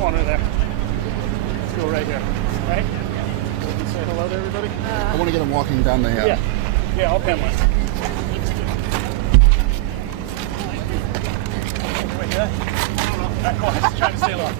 corner there. Let's go right here. Right? You say hello to everybody? I want to get him walking down the Yeah. Yeah, I'll pen one. Wait, yeah? Go ahead. Try to stay low.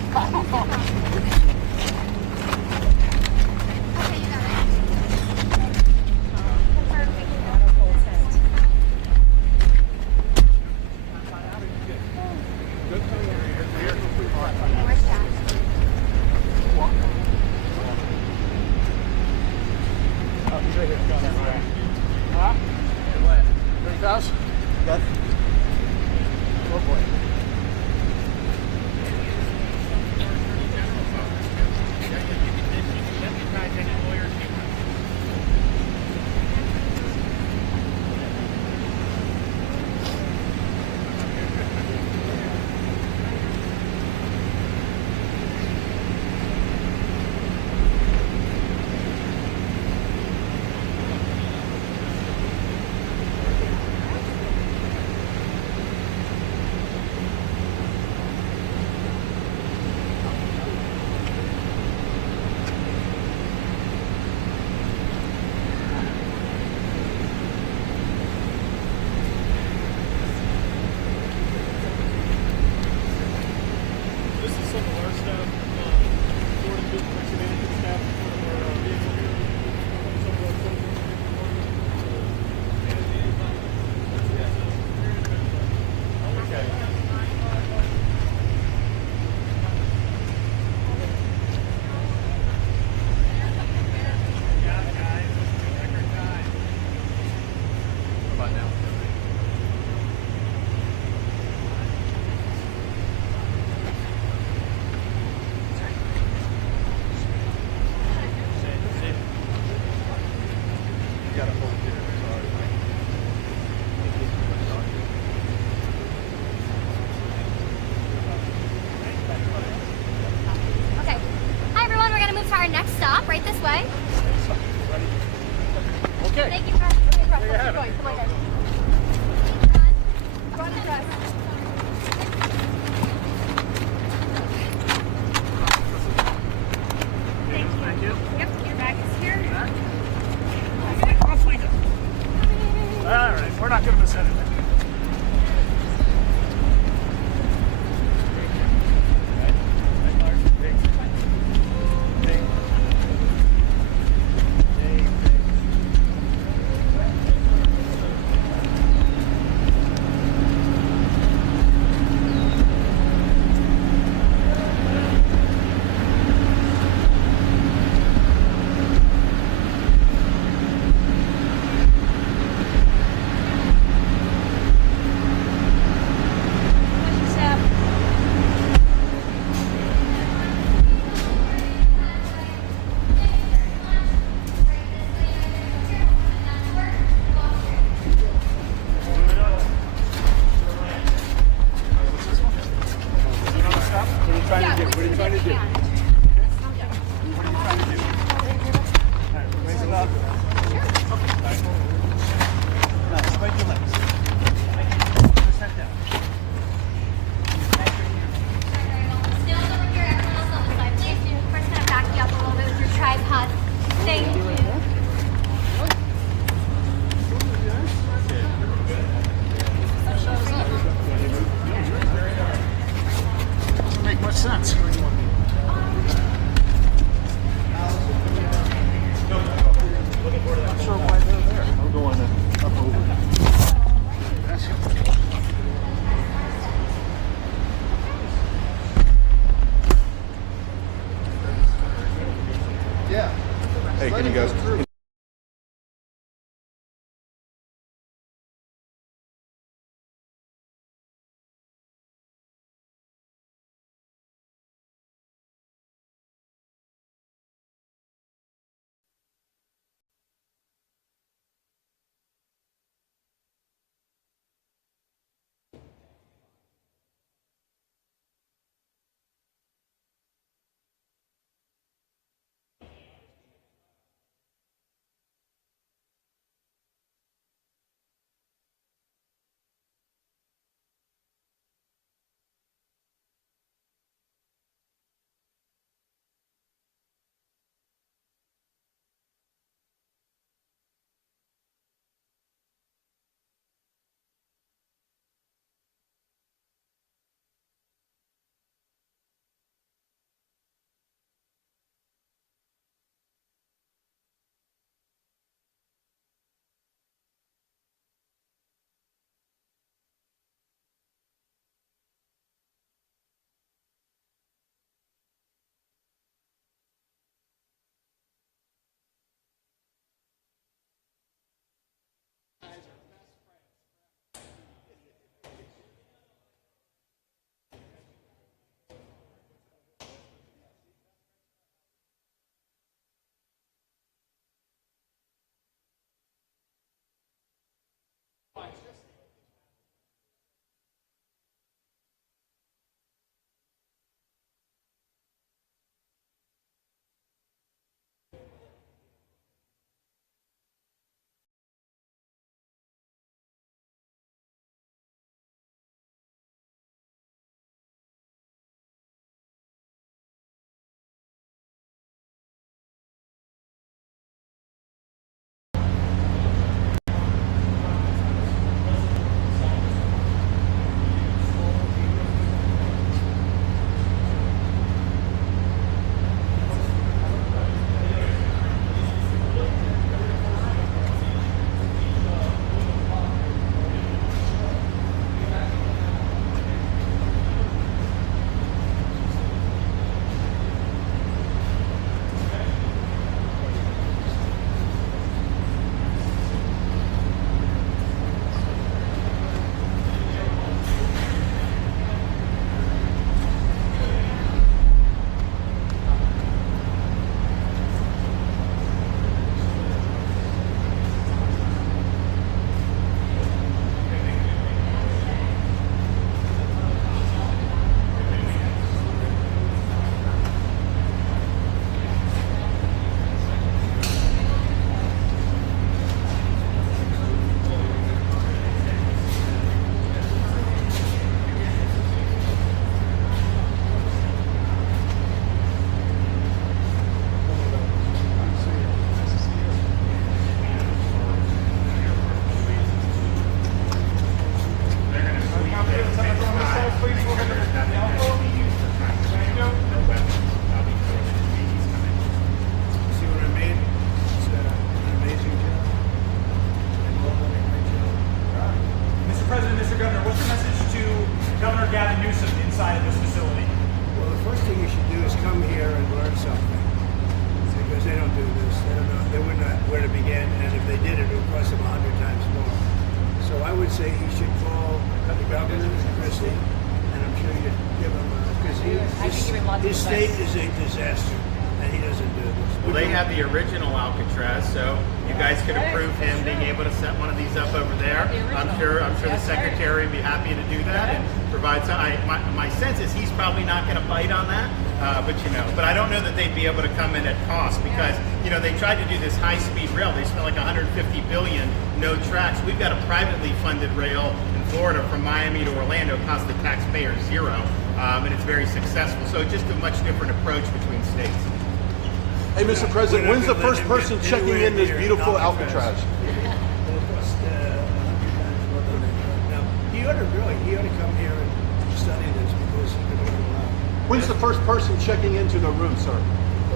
Our next stop, right this way. Okay. Thank you, guys. Keep going. Come on, guys. Run the rest. Thank you. Yep, your bag is here. All right, we're not going to miss anything. Sense. Not sure why they're there. I'll go on up over. Yeah. Hey, can you guys? inside of this facility? Well, the first thing you should do is come here and learn something, because they don't do this. They don't know. They wouldn't know where to begin, and if they did, it would cost them 100 times more. So I would say he should call the governor, Christie, and I'm sure you'd give him because his state is a disaster, and he doesn't do this. Well, they have the original Alcatraz, so you guys could approve him being able to set one of these up over there. I'm sure the secretary would be happy to do that and provide some. My sense is he's probably not going to bite on that, but I don't know that they'd be able to come in at cost because they tried to do this high-speed rail. They spent like 150 billion, no tracks. We've got a privately funded rail in Florida from Miami to Orlando, cost the taxpayer $0, and it's very successful. So just a much different approach between states. Hey, Mr. President, when's the first person checking in this beautiful Alcatraz? It'll cost 100 times more than that. Now, he ought to come here and study this because he could learn a lot. When's the first person checking into the room, sir?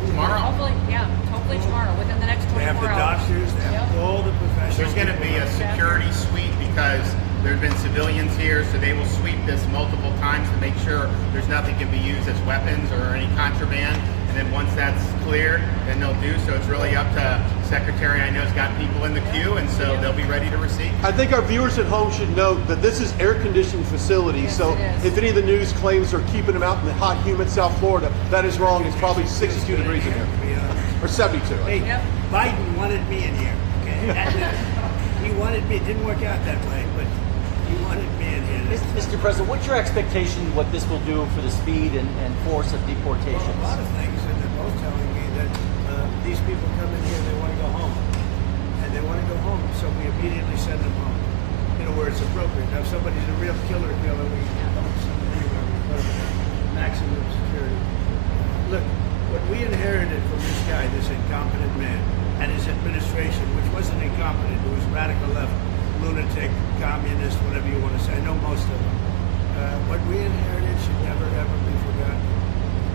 Tomorrow. Hopefully tomorrow, within the next 24 They have the hours. doctors, they have all the professionals. There's going to be a security sweep because there have been civilians here, so they will sweep this multiple times to make sure there's nothing can be used as weapons or any contraband. And then once that's clear, then they'll do. So it's really up to Secretary. I know has got people in the queue, and so they'll be ready to receive. I think our viewers at home should note that this is air-conditioned facility, so it is. if any of the news claims they're keeping them out in the hot, humid South Florida, that is wrong. It's probably 62 degrees in here, To be honest. or 72. Hey, Yep. Biden wanted me in here. Okay, he wanted me. It didn't work out that way, but he wanted me in here. Mr. President, what's your expectation what this will do for the speed and force of deportations? Well, a lot of things, and they're both telling me that these people come in here, they want to go home, and they want to go home, so we immediately send them home. Where it's appropriate. Now, if somebody's a real killer, we don't send them anywhere. We put them in maximum security. Look, what we inherited from this guy, this incompetent man, and his administration, which wasn't incompetent, it was radical left, lunatic, communist, whatever you want to say. I know most of them. What we inherited should never, ever be forgotten.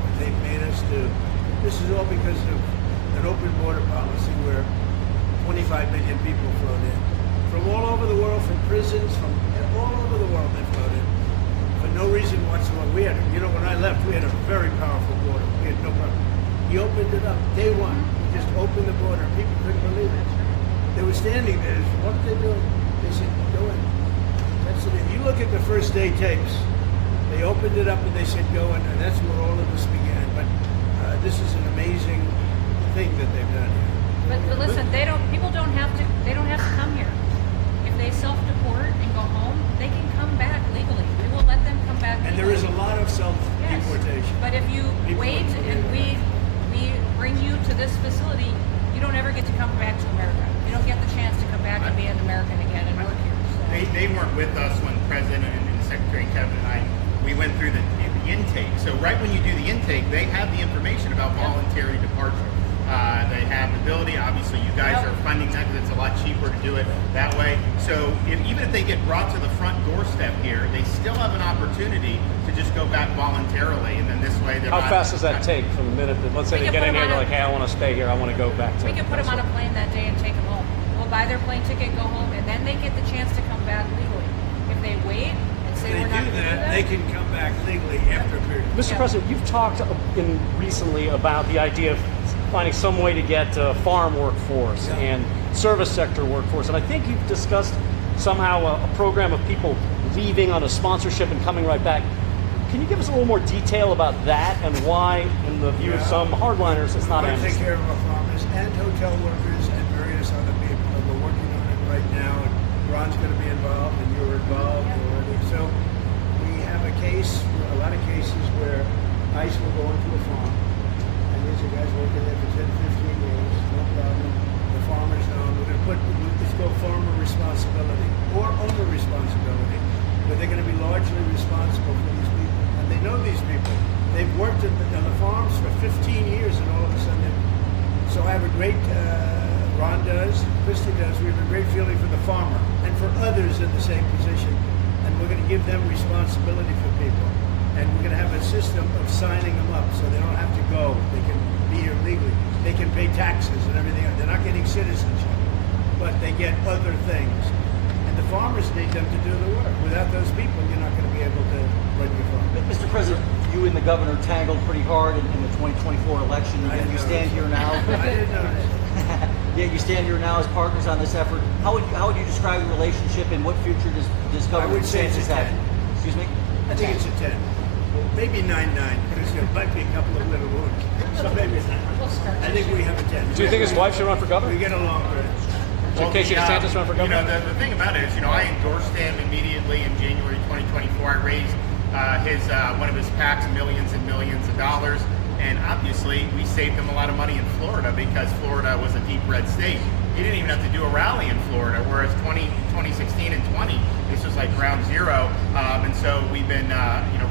What they've made us do. This is all because of an open border policy where 25 million people flowed in. From all over the world, from prisons, from all over the world they flowed in. For no reason whatsoever. When I left, we had a very powerful border. We had no problem. He opened it up. Day one, he just opened the border. People couldn't believe it. They were standing there. What are they doing? They said, go in. That's it. If you look at the first day tapes, they opened it up and they said, go in. And that's where all of this began. But this is an amazing thing that they've done here. But listen, people don't have to come here. If they self-deport and go home, they can come back legally. We will let them come back legally. And there is a lot of self-deportation. But if you wait and we bring you to this facility, you don't ever get to come back to America. You don't get the chance to come back and be an American again and work here. So. They weren't with us when the President and the Secretary Kevin and I, we went through the intake. So right when you do the intake, they have the information about voluntary departure. They have the ability. Obviously, you guys are funding that because it's a lot cheaper to do it that way. So even if they get brought to the front doorstep here, they still have an opportunity to just go back voluntarily, and then this way they're How not, fast does that take from the minute that, let's say We they can get in put here, them they're on like, hey, I want to stay here, I want to go back to... We can put them on a plane that day and take them home. We'll buy their plane ticket, go home, and then they get the chance to come back legally. If they wait and say If we're they not do going to do that, that, they can come back legally after a period. Mr. President, you've talked recently about the idea of finding some way to get farm workforce and service sector workforce, and I think you've discussed somehow a program of people leaving on a sponsorship and coming right back. Can you give us a little more detail about that and why, in the view of some hardliners, it's not We're going to take amnesty? care of our farmers and hotel workers and various other people. We're working on it right now, and Ron's going to be involved, and you're involved already. So we have a lot of cases where ICE will go into a farm, and these are guys working there for 10, 15 years, no problem. The farmers know. We're going to let's go farmer responsibility or owner responsibility, but they're going to be largely responsible for these people. And they know these people. They've worked on the farms for 15 years, and all of a sudden, so I have a great, Ron does, Christy does, we have a great feeling for the farmer and for others in the same position. And we're going to give them responsibility for people. And we're going to have a system of signing them up so they don't have to go. They can be here legally. They can pay taxes and everything. They're not getting citizenship, but they get other things. And the farmers need them to do the work. Without those people, you're not going to be able to run your farm. Mr. President, you and the governor tangled pretty hard in the 2024 election. I Yet you didn't stand notice. here now. I didn't notice. Yeah, you stand here now as partners on this effort. How would you describe your relationship, and what future does Governor would say it's DeSantis a have? 10. Excuse me? I think it's a 10. Maybe 9-9, because there might be a couple of little wounds. So maybe it's 9. I think we have a 10. Do you think his wife should run for governor? We get along good. Should Casey DeSantis run for governor? The thing about it is, I endorsed him immediately in January 2024. I raised one of his PACs millions and millions of dollars, and obviously we saved him a lot of money in Florida because Florida was a deep red state. He didn't even have to do a rally in Florida, whereas 2016 and 20, this was like ground zero, and so we've been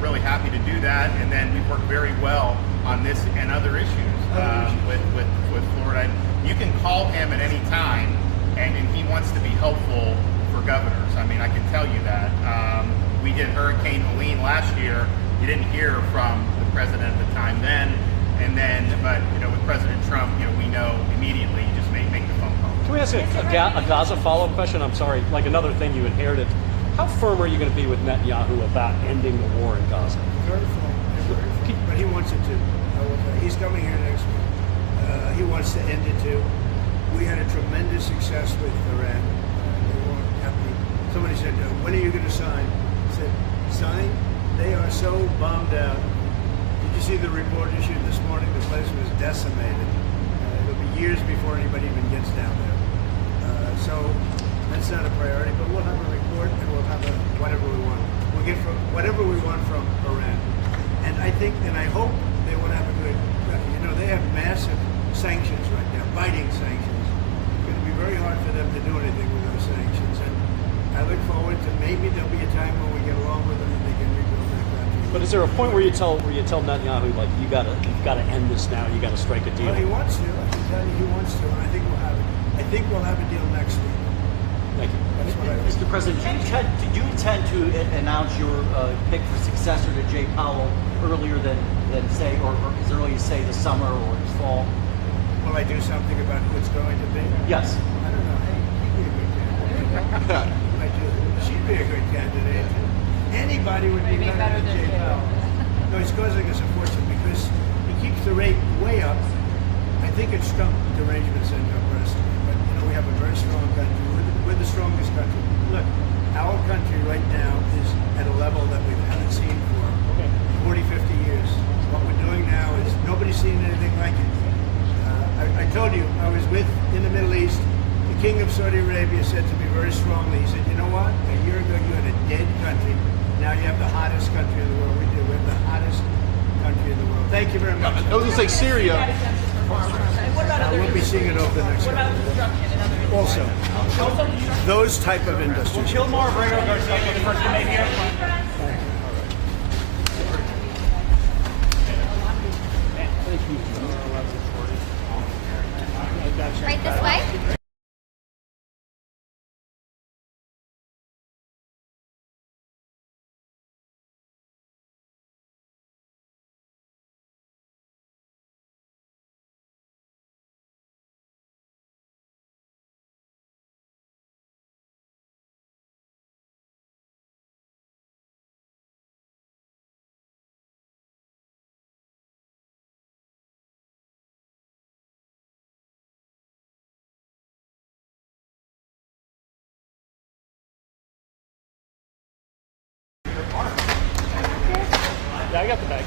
really happy to do that, and then we've worked very well on this and other issues with Florida. You can call him at any time, and he wants to be helpful for governors. I mean, I can tell you that. We did Hurricane Helene last year. You didn't hear from the president at the time then, but with President Trump, we know immediately. You just make the phone call. Can we ask a Gaza follow-up question? I'm sorry, like another thing you inherited. How firm are you going to be with Netanyahu about ending the war in Gaza? Very full. But he wants it to. He's coming here next week. He wants to end it too. We had a tremendous success with Iran. They weren't happy. Somebody said, "When are you going to sign?" I said, "Sign? They are so bombed out." Did you see the report issued this morning? The place was decimated. It'll be years before anybody even gets down there. So that's not a priority. But we'll have a report, and we'll have whatever we want. We'll get from whatever we want from Iran. And I think, and I hope they will have a good. They have massive sanctions right now, biting sanctions. It's going to be very hard for them to do anything with those sanctions. And I look forward to maybe there'll be a time when we get along with them and they can rebuild their country. But is there a point where you tell Netanyahu, like, you've got to end this now, you got to strike a deal? Well, he wants to. I can tell you he wants to. And I think we'll have it. I think we'll have a deal next week. Thank you. That's what I think. Mr. President, do you intend to announce your pick for successor to Jay Powell earlier than say, or as early as say the summer or the fall? Will I do something about who it's going to be? Yes. I don't know. Hey, she'd be a good candidate. I do. She'd be a good candidate. Anybody would be better than Jay Powell. No, he's causing us a fortune because he keeps the rate way up. I think it's stumped derangement syndrome personally, but we have a very strong country. We're the strongest country. Look, our country right now is at a level that we haven't seen for 40, 50 years. What we're doing now is nobody's seen anything like it. I told you, I was in the Middle East. The King of Saudi Arabia said to me very strongly, he said, "You know what? A year ago you had a dead country. Now you have the hottest country in the world." We do. We have the hottest country in the world. Thank you very much. I was going to say Syria. We'll be seeing it over the next couple of days. Also, those type of industries. Gilmore, Brego, Garcia, the first Canadian. Right this way. Yeah, I got the bag.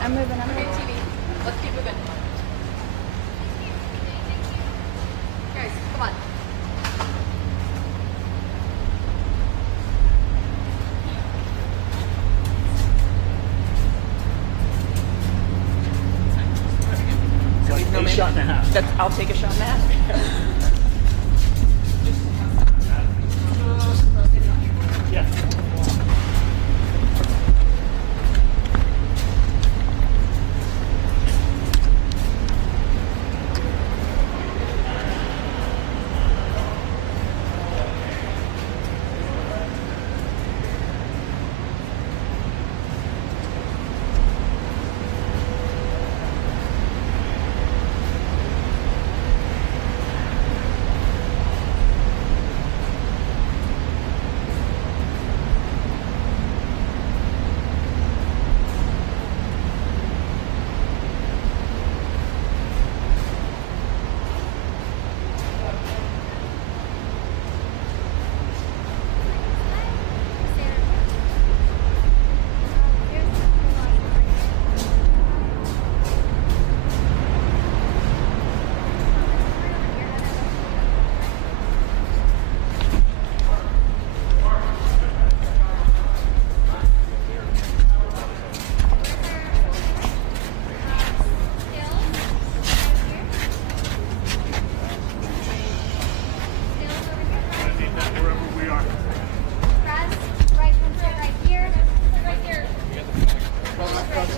I'm moving. TV. Let's keep moving. Guys, come on. A shot and a half. I'll take a shot and a half. Yeah.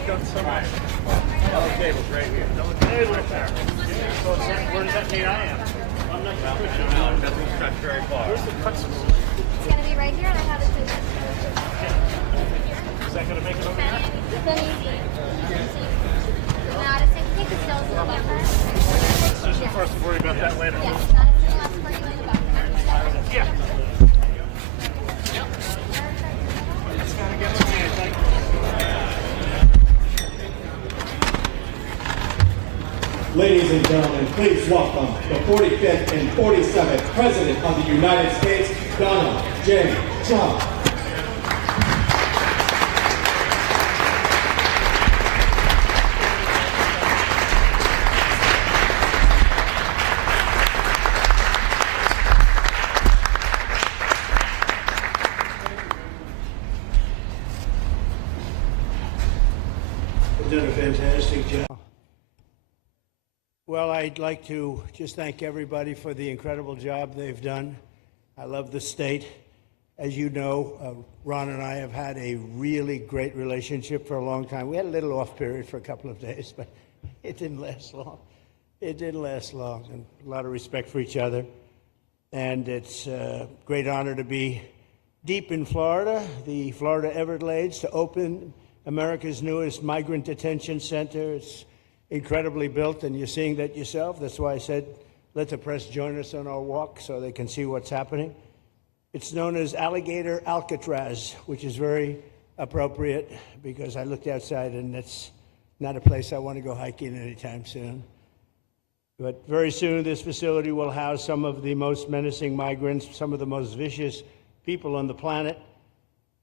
got some Tables right here. tables there. So where does that mean I am? I'm not I don't know. It doesn't stretch very far. Where's the cuts? It's gonna be right here, and I have it too. Is that going to make it over there? Then easy. Not a single thing, still to the buffer. Just for us to worry about that later. Yes, not a single last for you in the buffer. Yeah. Ladies and gentlemen, please welcome the 45th and 47th President of the United States, Donald J. Trump. They've done a fantastic job. Well, I'd like to just thank everybody for the incredible job they've done. I love the state. As you know, Ron and I have had a really great relationship for a long time. We had a little off period for a couple of days, but it didn't last long. It didn't last long, and a lot of respect for each other. And it's a great honor to be deep in Florida, the Florida Everglades, to open America's newest migrant detention center. It's incredibly built, and you're seeing that yourself. That's why I said, let the press join us on our walk so they can see what's happening. It's known as Alligator Alcatraz, which is very appropriate because I looked outside and it's not a place I want to go hiking anytime soon. But very soon this facility will house some of the most menacing migrants, some of the most vicious people on the planet.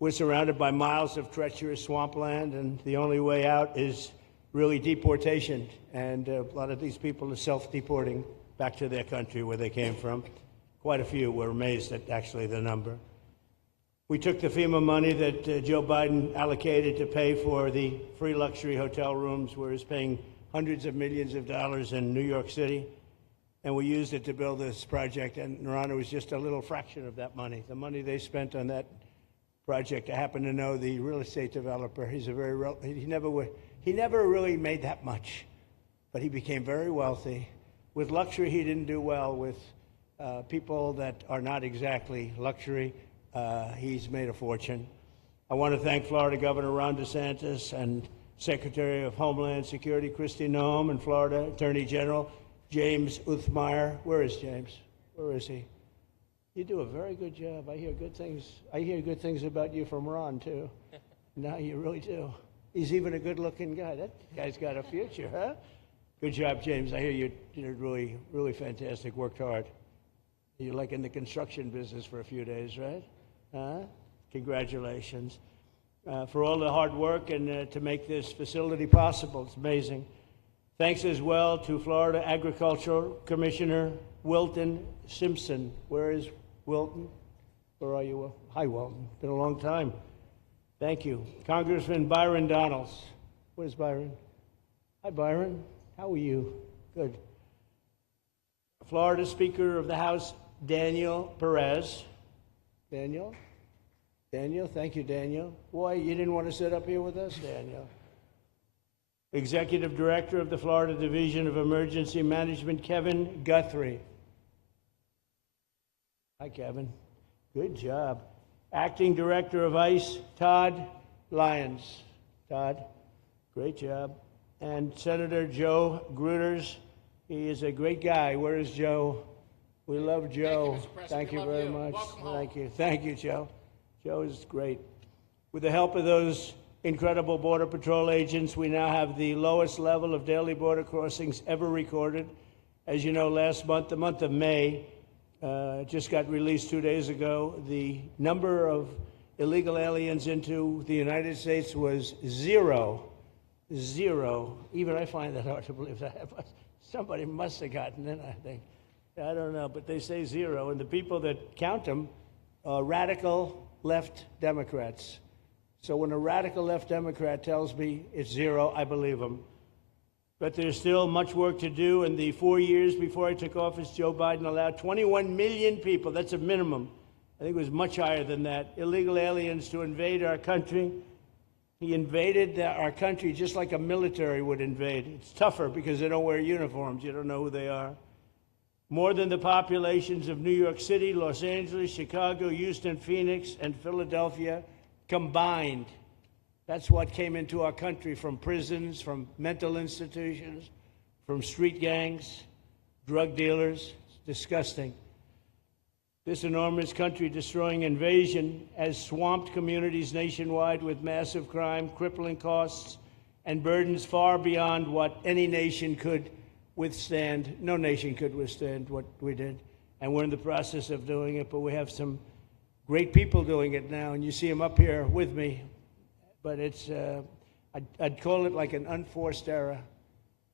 We're surrounded by miles of treacherous swampland, and the only way out is really deportation, and a lot of these people are self-deporting back to their country where they came from. Quite a few. We're amazed at actually the number. We took the FEMA money that Joe Biden allocated to pay for the free luxury hotel rooms, where he's paying hundreds of millions of dollars in New York City, and we used it to build this project, and Ron, was just a little fraction of that money. The money they spent on that project, I happen to know the real estate developer. He's a very, he never really made that much, but he became very wealthy. With luxury, he didn't do well. With people that are not exactly luxury, he's made a fortune. I want to thank Florida Governor Ron DeSantis and Secretary of Homeland Security Kristi Noem, and Florida Attorney General James Uthmeier. Where is James? Where is he? You do a very good job. I hear good things. I hear good things about you from Ron too. No, you really do. He's even a good-looking guy. That guy's got a future, huh? Good job, James. I hear you did really, really fantastic. Worked hard. You're like in the construction business for a few days, right? Huh? Congratulations. For all the hard work and to make this facility possible. It's amazing. Thanks as well to Florida Agricultural Commissioner Wilton Simpson. Where is Wilton? Where are you, Will? Hi, Wilton. Been a long time. Thank you. Congressman Byron Donalds. Where's Byron? Hi, Byron. How are you? Good. Florida Speaker of the House, Daniel Perez. Daniel? Daniel? Thank you, Daniel. Why, you didn't want to sit up here with us, Daniel? Executive Director of the Florida Division of Emergency Management, Kevin Guthrie. Hi, Kevin. Good job. Acting Director of ICE, Todd Lyons. Todd, great job. And Senator Joe Gruters. He is a great guy. Where is Joe? We love Joe. Thank you very much. Thank you. Thank you, Joe. Joe is great. With the help of those incredible Border Patrol agents, we now have the lowest level of daily border crossings ever recorded. As you know, last month, the month of May, just got released 2 days ago, the number of illegal aliens into the United States was zero. Zero. Even I find that hard to believe. That somebody must have gotten in, I think. I don't know, but they say zero. And the people that count them are radical left Democrats. So when a radical left Democrat tells me it's zero, I believe him. But there's still much work to do. In the 4 years before I took office, Joe Biden allowed 21 million people, that's a minimum, I think it was much higher than that, illegal aliens to invade our country. He invaded our country just like a military would invade. It's tougher because they don't wear uniforms. You don't know who they are. More than the populations of New York City, Los Angeles, Chicago, Houston, Phoenix, and Philadelphia combined. That's what came into our country from prisons, from mental institutions, from street gangs, drug dealers. It's disgusting. This enormous country-destroying invasion has swamped communities nationwide with massive crime, crippling costs, and burdens far beyond what any nation could withstand. No nation could withstand what we did, and we're in the process of doing it, but we have some great people doing it now, and you see them up here with me. But it's, I'd call it like an unforced era.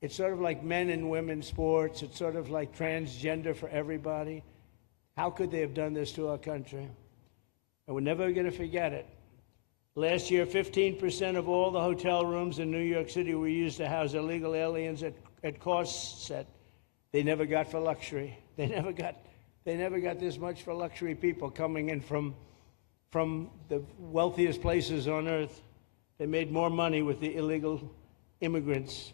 It's sort of like men and women sports. It's sort of like transgender for everybody. How could they have done this to our country? And we're never going to forget it. Last year, 15% of all the hotel rooms in New York City were used to house illegal aliens at costs that they never got for luxury. They never got this much for luxury people coming in from the wealthiest places on earth. They made more money with the illegal immigrants,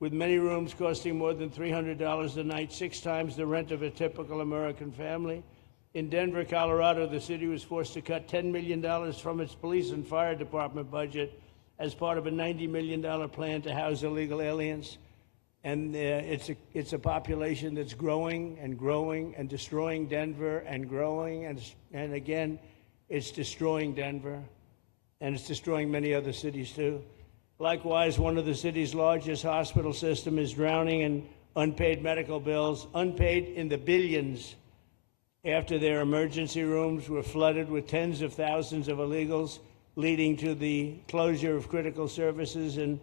with many rooms costing more than $300 a night, 6 times the rent of a typical American family. In Denver, Colorado, the city was forced to cut $10 million from its police and fire department budget as part of a $90 million plan to house illegal aliens. And it's a population that's growing and growing and destroying Denver and growing. And again, it's destroying Denver. And it's destroying many other cities, too. Likewise, one of the city's largest hospital system is drowning in unpaid medical bills, unpaid in the billions, after their emergency rooms were flooded with tens of thousands of illegals, leading to the closure of critical services. And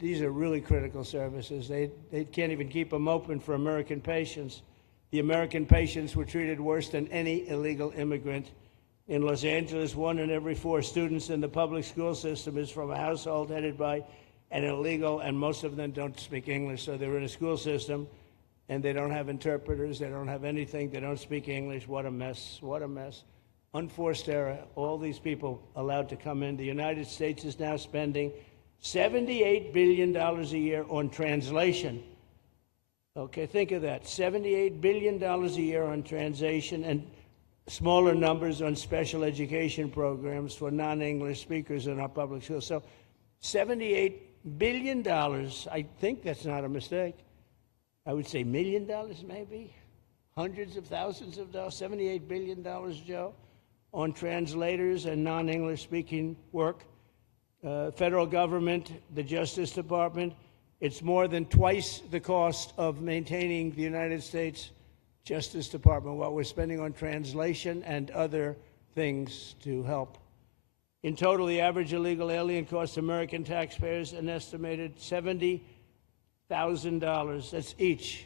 these are really critical services. They can't even keep them open for American patients. The American patients were treated worse than any illegal immigrant. In Los Angeles, 1 in every 4 students in the public school system is from a household headed by an illegal, and most of them don't speak English, so they're in a school system, and they don't have interpreters, they don't have anything, they don't speak English. What a mess, what a mess. Unforced error, all these people allowed to come in. The United States is now spending $78 billion a year on translation. Okay, think of that, $78 billion a year on translation, and smaller numbers on special education programs for non-English speakers in our public schools. So $78 billion, I think that's not a mistake. I would say $1 million maybe, hundreds of thousands of dollars, $78 billion, Joe, on translators and non-English speaking work. Federal government, the Justice Department, it's more than twice the cost of maintaining the United States Justice Department, what we're spending on translation and other things to help. In total, the average illegal alien costs American taxpayers an estimated $70,000. That's each,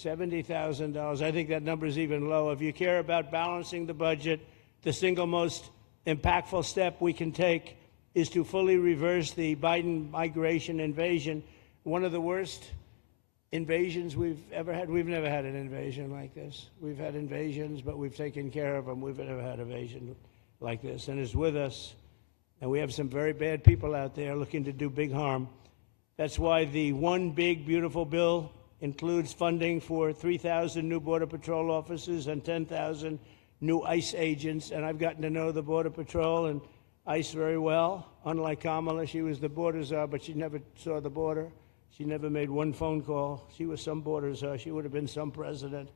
$70,000. I think that number is even low. If you care about balancing the budget, the single most impactful step we can take is to fully reverse the Biden migration invasion. One of the worst invasions we've ever had. We've never had an invasion like this. We've had invasions, but we've taken care of them. We've never had an invasion like this, and it's with us. And we have some very bad people out there looking to do big harm. That's why the One Big Beautiful Bill includes funding for 3,000 new Border Patrol officers and 10,000 new ICE agents. And I've gotten to know the Border Patrol and ICE very well. Unlike Kamala, she was the border czar, but she never saw the border. She never made one phone call. She was some border czar. She would have been some president.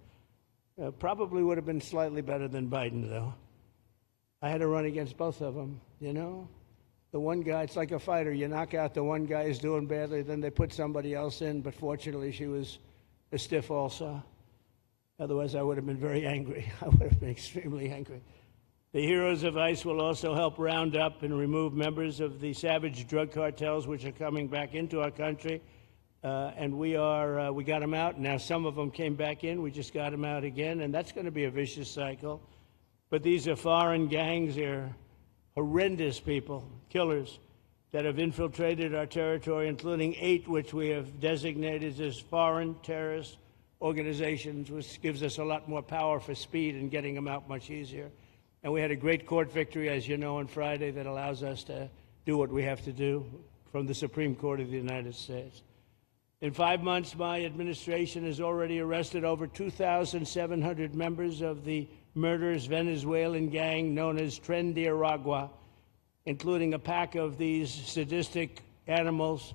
Probably would have been slightly better than Biden, though. I had to run against both of them, you know? The one guy, it's like a fighter. You knock out the one guy who's doing badly, then they put somebody else in, but fortunately she was a stiff also. Otherwise, I would have been very angry. I would have been extremely angry. The heroes of ICE will also help round up and remove members of the savage drug cartels which are coming back into our country. And we got them out. Now some of them came back in. We just got them out again, and that's going to be a vicious cycle. But these are foreign gangs. They're horrendous people, killers, that have infiltrated our territory, including 8 which we have designated as foreign terrorist organizations, which gives us a lot more power for speed and getting them out much easier. And we had a great court victory, as you know, on Friday that allows us to do what we have to do from the Supreme Court of the United States. In 5 months, my administration has already arrested over 2,700 members of the murderous Venezuelan gang known as Tren de Aragua, including a pack of these sadistic animals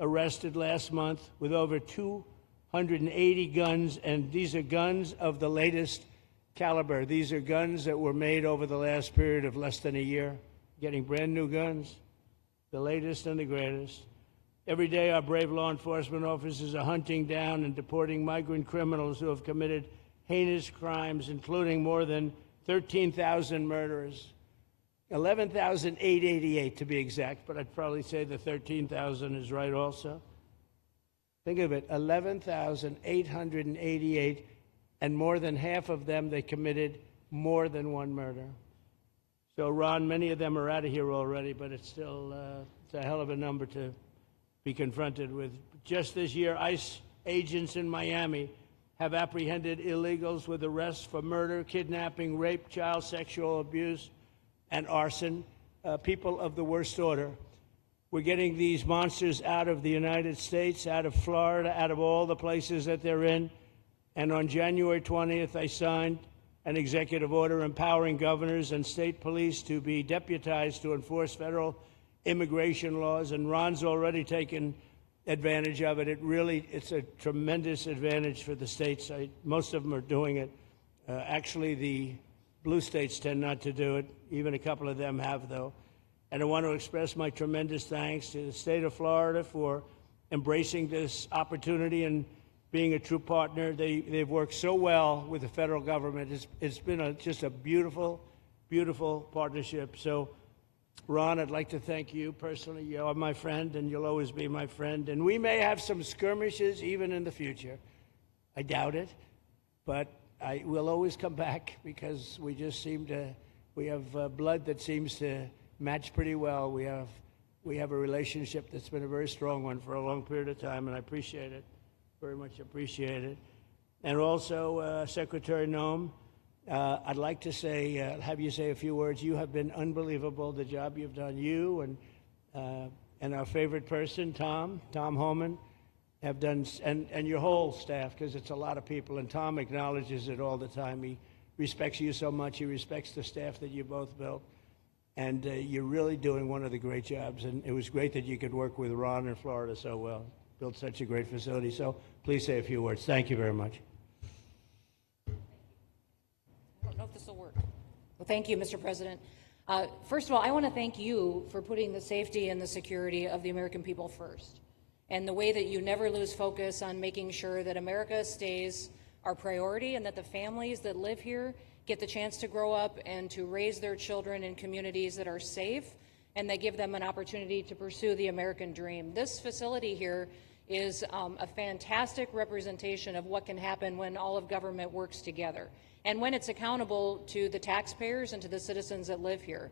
arrested last month with over 280 guns, and these are guns of the latest caliber. These are guns that were made over the last period of less than a year, getting brand new guns, the latest and the greatest. Every day, our brave law enforcement officers are hunting down and deporting migrant criminals who have committed heinous crimes, including more than 13,000 murders, 11,888 to be exact, but I'd probably say the 13,000 is right also. Think of it, 11,888, and more than half of them, they committed more than one murder. So, Ron, many of them are out of here already, but it's still it's a hell of a number to be confronted with. Just this year, ICE agents in Miami have apprehended illegals with arrests for murder, kidnapping, rape, child sexual abuse, and arson, people of the worst order. We're getting these monsters out of the United States, out of Florida, out of all the places that they're in. And on January 20th, I signed an executive order empowering governors and state police to be deputized to enforce federal immigration laws, and Ron's already taken advantage of it. It's a tremendous advantage for the states. Most of them are doing it. Actually, the blue states tend not to do it. Even a couple of them have, though. And I want to express my tremendous thanks to the state of Florida for embracing this opportunity and being a true partner. They've worked so well with the federal government. It's been just a beautiful, beautiful partnership. So, Ron, I'd like to thank you personally. You are my friend, and you'll always be my friend. And we may have some skirmishes even in the future. I doubt it, but I will always come back because we just we have blood that seems to match pretty well. We have a relationship that's been a very strong one for a long period of time, and I appreciate it, very much appreciate it. And also, Secretary Noem, I'd like to have you say a few words. You have been unbelievable, the job you've done. You and our favorite person, Tom Homan, have done, and your whole staff, because it's a lot of people, and Tom acknowledges it all the time. He respects you so much. He respects the staff that you both built. And you're really doing one of the great jobs. And it was great that you could work with Ron in Florida so well. Built such a great facility. So please say a few words. Thank you very much. I don't know if this will work. Well, thank you, Mr. President. First of all, I want to thank you for putting the safety and the security of the American people first, and the way that you never lose focus on making sure that America stays our priority and that the families that live here get the chance to grow up and to raise their children in communities that are safe and that give them an opportunity to pursue the American dream. This facility here is a fantastic representation of what can happen when all of government works together and when it's accountable to the taxpayers and to the citizens that live here.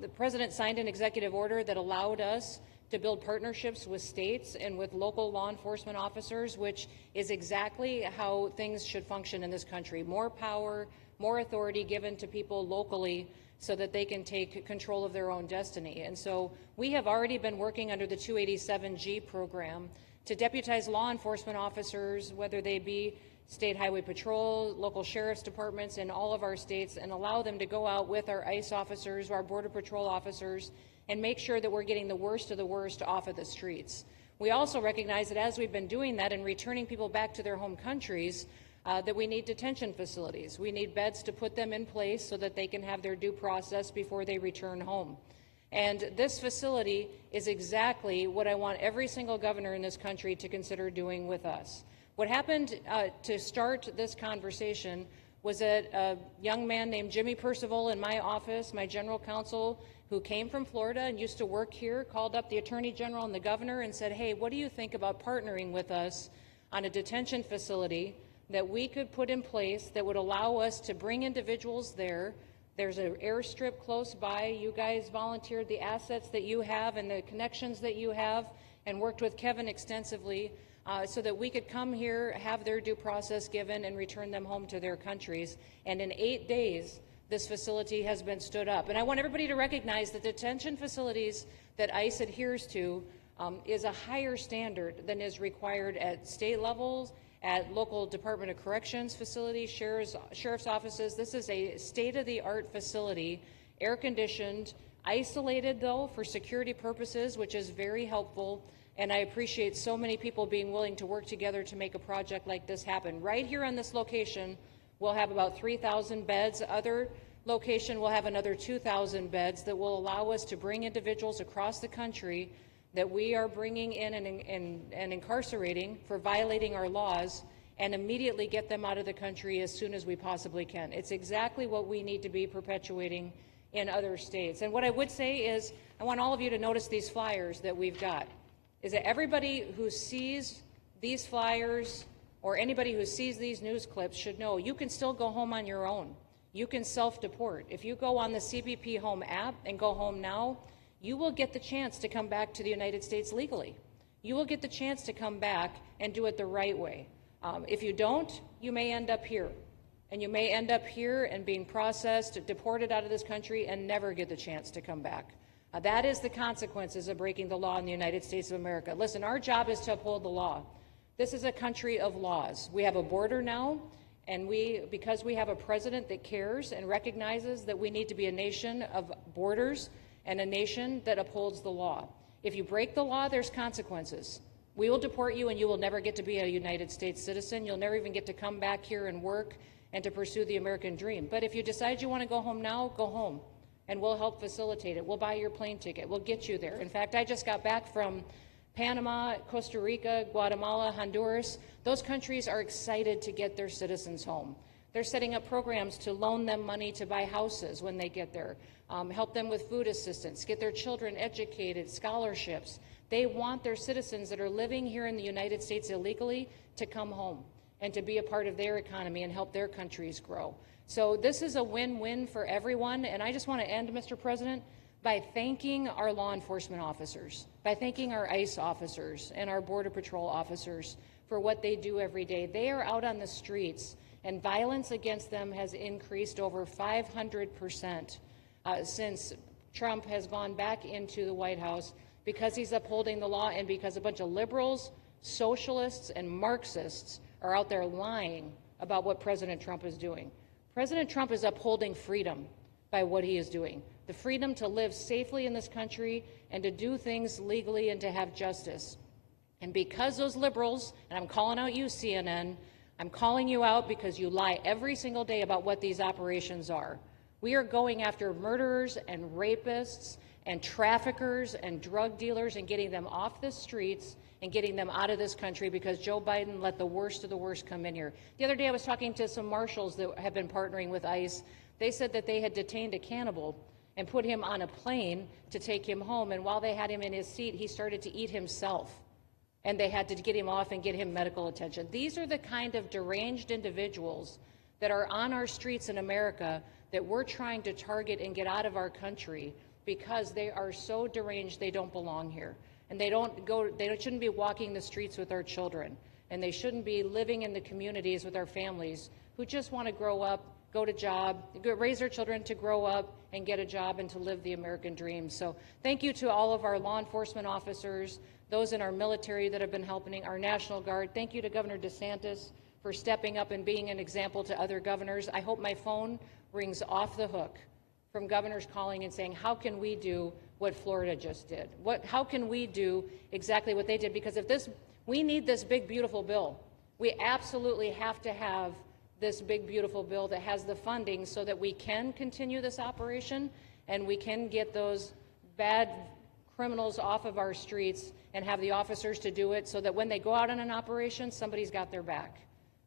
The President signed an executive order that allowed us to build partnerships with states and with local law enforcement officers, which is exactly how things should function in this country. More power, more authority given to people locally so that they can take control of their own destiny. And so we have already been working under the 287G program to deputize law enforcement officers, whether they be state highway patrol, local sheriff's departments in all of our states, and allow them to go out with our ICE officers, our border patrol officers, and make sure that we're getting the worst of the worst off of the streets. We also recognize that as we've been doing that and returning people back to their home countries, that we need detention facilities. We need beds to put them in place so that they can have their due process before they return home. And this facility is exactly what I want every single governor in this country to consider doing with us. What happened to start this conversation was that a young man named Jimmy Percival in my office, my general counsel, who came from Florida and used to work here, called up the Attorney General and the governor and said, hey, what do you think about partnering with us on a detention facility that we could put in place that would allow us to bring individuals there? There's an airstrip close by. You guys volunteered the assets that you have and the connections that you have and worked with Kevin extensively so that we could come here, have their due process given, and return them home to their countries. And in 8 days, this facility has been stood up. And I want everybody to recognize that detention facilities that ICE adheres to is a higher standard than is required at state levels, at local Department of Corrections facilities, sheriff's offices. This is a state-of-the-art facility, air-conditioned, isolated though for security purposes, which is very helpful. And I appreciate so many people being willing to work together to make a project like this happen. Right here on this location, we'll have about 3,000 beds. Other location will have another 2,000 beds that will allow us to bring individuals across the country that we are bringing in and incarcerating for violating our laws, and immediately get them out of the country as soon as we possibly can. It's exactly what we need to be perpetuating in other states. And what I would say is, I want all of you to notice these flyers that we've got, is that everybody who sees these flyers or anybody who sees these news clips should know you can still go home on your own. You can self-deport. If you go on the CBP Home app and go home now, you will get the chance to come back to the United States legally. You will get the chance to come back and do it the right way. If you don't, you may end up here. And you may end up here and being processed, deported out of this country, and never get the chance to come back. That is the consequences of breaking the law in the United States of America. Listen, our job is to uphold the law. This is a country of laws. We have a border now, and because we have a president that cares and recognizes that we need to be a nation of borders and a nation that upholds the law. If you break the law, there's consequences. We will deport you, and you will never get to be a United States citizen. You'll never even get to come back here and work and to pursue the American dream. But if you decide you want to go home now, go home, and we'll help facilitate it. We'll buy your plane ticket. We'll get you there. In fact, I just got back from Panama, Costa Rica, Guatemala, Honduras. Those countries are excited to get their citizens home. They're setting up programs to loan them money to buy houses when they get there, help them with food assistance, get their children educated, scholarships. They want their citizens that are living here in the United States illegally to come home and to be a part of their economy and help their countries grow. So this is a win-win for everyone, and I just want to end, Mr. President, by thanking our law enforcement officers, by thanking our ICE officers and our Border Patrol officers for what they do every day. They are out on the streets, and violence against them has increased over 500% since Trump has gone back into the White House, because he's upholding the law and because a bunch of liberals, socialists, and Marxists are out there lying about what President Trump is doing. President Trump is upholding freedom by what he is doing. The freedom to live safely in this country and to do things legally and to have justice. And because those liberals, and I'm calling out you, CNN, I'm calling you out because you lie every single day about what these operations are. We are going after murderers and rapists and traffickers and drug dealers and getting them off the streets and getting them out of this country because Joe Biden let the worst of the worst come in here. The other day I was talking to some marshals that have been partnering with ICE. They said that they had detained a cannibal and put him on a plane to take him home, and while they had him in his seat, he started to eat himself, and they had to get him off and get him medical attention. These are the kind of deranged individuals that are on our streets in America that we're trying to target and get out of our country because they are so deranged they don't belong here. And they shouldn't be walking the streets with our children, and they shouldn't be living in the communities with our families who just want to grow up, go to job, raise their children to grow up and get a job and to live the American dream. So thank you to all of our law enforcement officers, those in our military that have been helping, our National Guard. Thank you to Governor DeSantis for stepping up and being an example to other governors. I hope my phone rings off the hook from governors calling and saying, how can we do what Florida just did? How can we do exactly what they did? Because we need this big, beautiful bill. We absolutely have to have this big, beautiful bill that has the funding so that we can continue this operation and we can get those bad criminals off of our streets and have the officers to do it so that when they go out on an operation, somebody's got their back.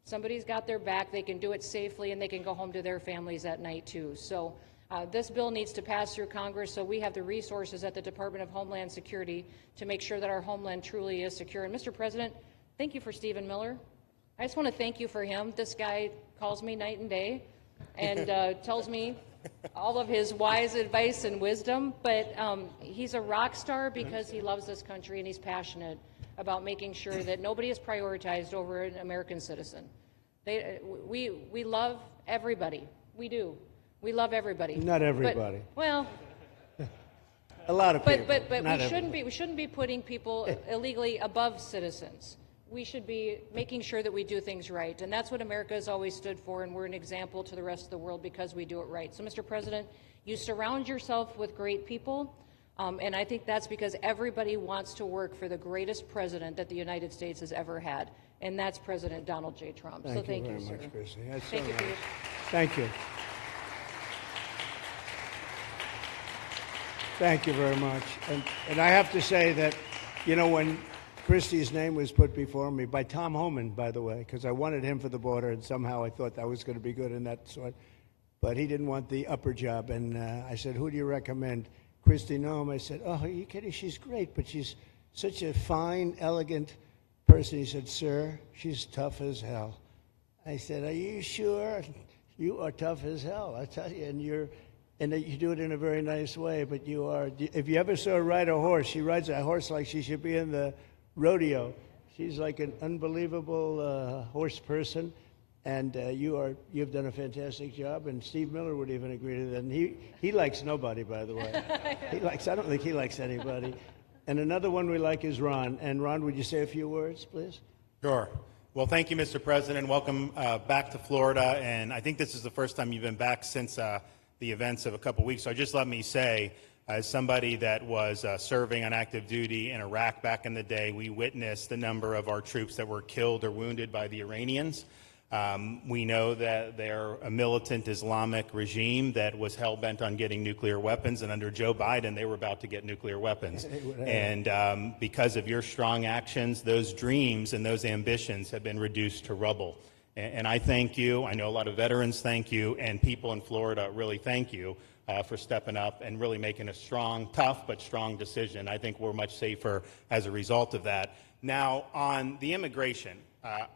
Somebody's got their back, they can do it safely, and they can go home to their families at night too. So this bill needs to pass through Congress so we have the resources at the Department of Homeland Security to make sure that our homeland truly is secure. And Mr. President, thank you for Stephen Miller. I just want to thank you for him. This guy calls me night and day and tells me all of his wise advice and wisdom, but he's a rock star because he loves this country and he's passionate about making sure that nobody is prioritized over an American citizen. We love everybody. We do. We love everybody. Not everybody. Well, A lot of people. but not we shouldn't be putting people illegally above citizens. We should be making sure that we do things right, and that's what America has always stood for, and we're an example to the rest of the world because we do it right. So, Mr. President, you surround yourself with great people, and I think that's because everybody wants to work for the greatest president that the United States has ever had, and that's President Donald J. Trump. Thank so thank you you, very sir. much, Christy. That's Thank so you for nice. your Thank you. Thank you very much. And I have to say that, you know, when Christie's name was put before me by Tom Homan, by the way, because I wanted him for the border, and somehow I thought that was going to be good in that sort. But he didn't want the upper job, and I said, "Who do you recommend?" Christie Noem. I said, "Oh, are you kidding? She's great, but she's such a fine, elegant person." He said, "Sir, she's tough as hell." I said, "Are you sure? You are tough as hell, I tell you, and you do it in a very nice way, but you are, if you ever saw her ride a horse, she rides a horse like she should be in the rodeo. She's like an unbelievable horse person, and you've done a fantastic job, and Steve Miller would even agree to that. And he likes nobody, by the way. I don't think he likes anybody. And another one we like is Ron. And Ron, would you say a few words, please? Sure. Well, thank you, Mr. President. Welcome back to Florida, and I think this is the first time you've been back since the events of a couple weeks. So just let me say, as somebody that was serving on active duty in Iraq back in the day, we witnessed the number of our troops that were killed or wounded by the Iranians. We know that they're a militant Islamic regime that was hell-bent on getting nuclear weapons, and under Joe Biden, they were about to get nuclear weapons. And because of your strong actions, those dreams and those ambitions have been reduced to rubble. And I thank you. I know a lot of veterans thank you, and people in Florida really thank you for stepping up and really making a strong, tough, but strong decision. I think we're much safer as a result of that. Now, on the immigration,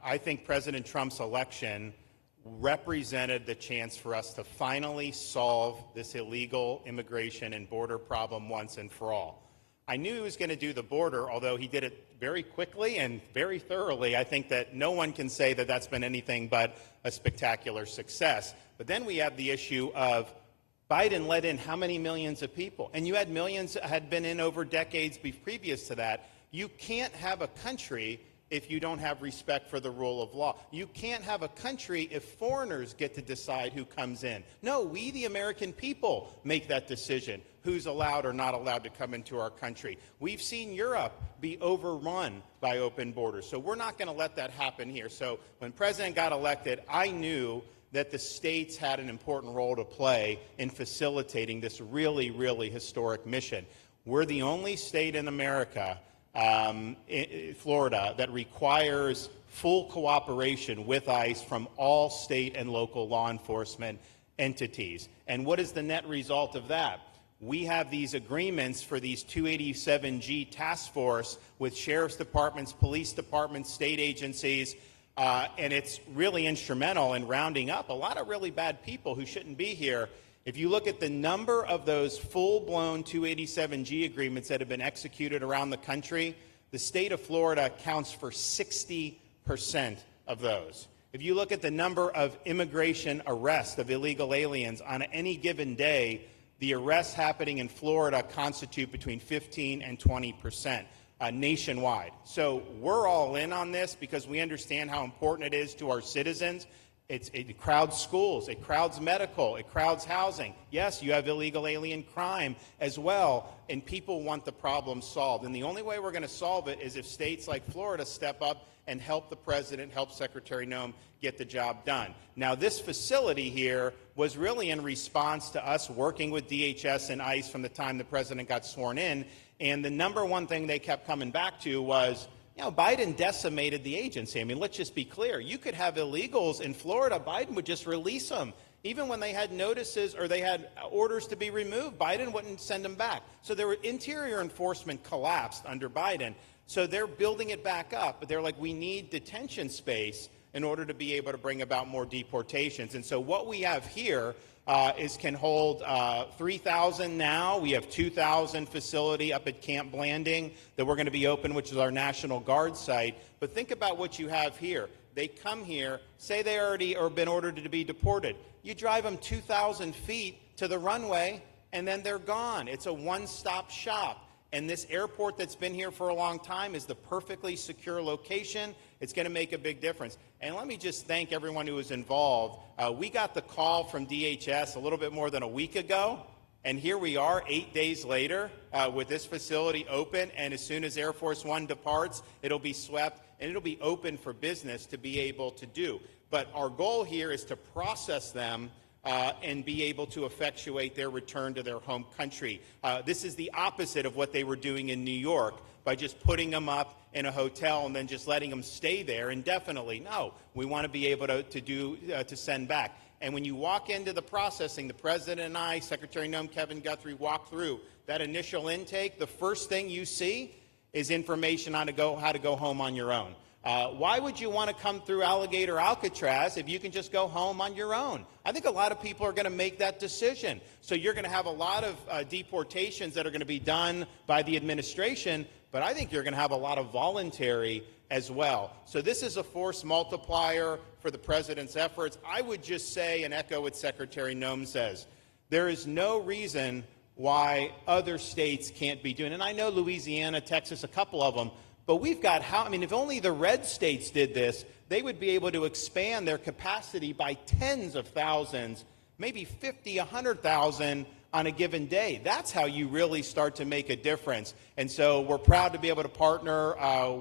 I think President Trump's election represented the chance for us to finally solve this illegal immigration and border problem once and for all. I knew he was going to do the border, although he did it very quickly and very thoroughly. I think that no one can say that that's been anything but a spectacular success. But then we have the issue of Biden let in how many millions of people? And you had millions that had been in over decades previous to that. You can't have a country if you don't have respect for the rule of law. You can't have a country if foreigners get to decide who comes in. No, we, the American people, make that decision, who's allowed or not allowed to come into our country. We've seen Europe be overrun by open borders, so we're not going to let that happen here. So when President got elected, I knew that the states had an important role to play in facilitating this really, really historic mission. We're the only state in America, Florida, that requires full cooperation with ICE from all state and local law enforcement entities. And what is the net result of that? We have these agreements for these 287G task force with sheriff's departments, police departments, state agencies, and it's really instrumental in rounding up a lot of really bad people who shouldn't be here. If you look at the number of those full-blown 287G agreements that have been executed around the country, the state of Florida counts for 60% of those. If you look at the number of immigration arrests of illegal aliens on any given day, the arrests happening in Florida constitute between 15 and 20%. Nationwide. So we're all in on this because we understand how important it is to our citizens. It crowds schools, it crowds medical, it crowds housing. Yes, you have illegal alien crime as well, and people want the problem solved. And the only way we're going to solve it is if states like Florida step up and help the president, help Secretary Noem get the job done. Now, this facility here was really in response to us working with DHS and ICE from the time the president got sworn in. And the number one thing they kept coming back to was, you know, Biden decimated the agency. I mean, let's just be clear. You could have illegals in Florida. Biden would just release them. Even when they had notices or they had orders to be removed, Biden wouldn't send them back. So their interior enforcement collapsed under Biden. So they're building it back up. But they're like, we need detention space in order to be able to bring about more deportations. And so what we have here can hold 3,000 now. We have 2,000 facility up at Camp Blanding that we're going to be open, which is our National Guard site. But think about what you have here. They come here, say they already or been ordered to be deported. You drive them 2,000 feet to the runway, and then they're gone. It's a one-stop shop. And this airport that's been here for a long time is the perfectly secure location. It's going to make a big difference. And let me just thank everyone who was involved. We got the call from DHS a little bit more than a week ago, and here we are 8 days later with this facility open, and as soon as Air Force One departs, it'll be swept, and it'll be open for business to be able to do. But our goal here is to process them and be able to effectuate their return to their home country. This is the opposite of what they were doing in New York by just putting them up in a hotel and then just letting them stay there indefinitely. No, we want to be able to send back. And when you walk into the processing, the President and I, Secretary Noem, Kevin Guthrie, walk through that initial intake, the first thing you see is information on how to go home on your own. Why would you want to come through Alligator Alcatraz if you can just go home on your own? I think a lot of people are going to make that decision. So you're going to have a lot of deportations that are going to be done by the administration, but I think you're going to have a lot of voluntary as well. So this is a force multiplier for the President's efforts. I would just say and echo what Secretary Noem says. There is no reason why other states can't be doing it. And I know Louisiana, Texas, a couple of them, but we've got if only the red states did this, they would be able to expand their capacity by tens of thousands, maybe 50, 100,000 on a given day. That's how you really start to make a difference. And so we're proud to be able to partner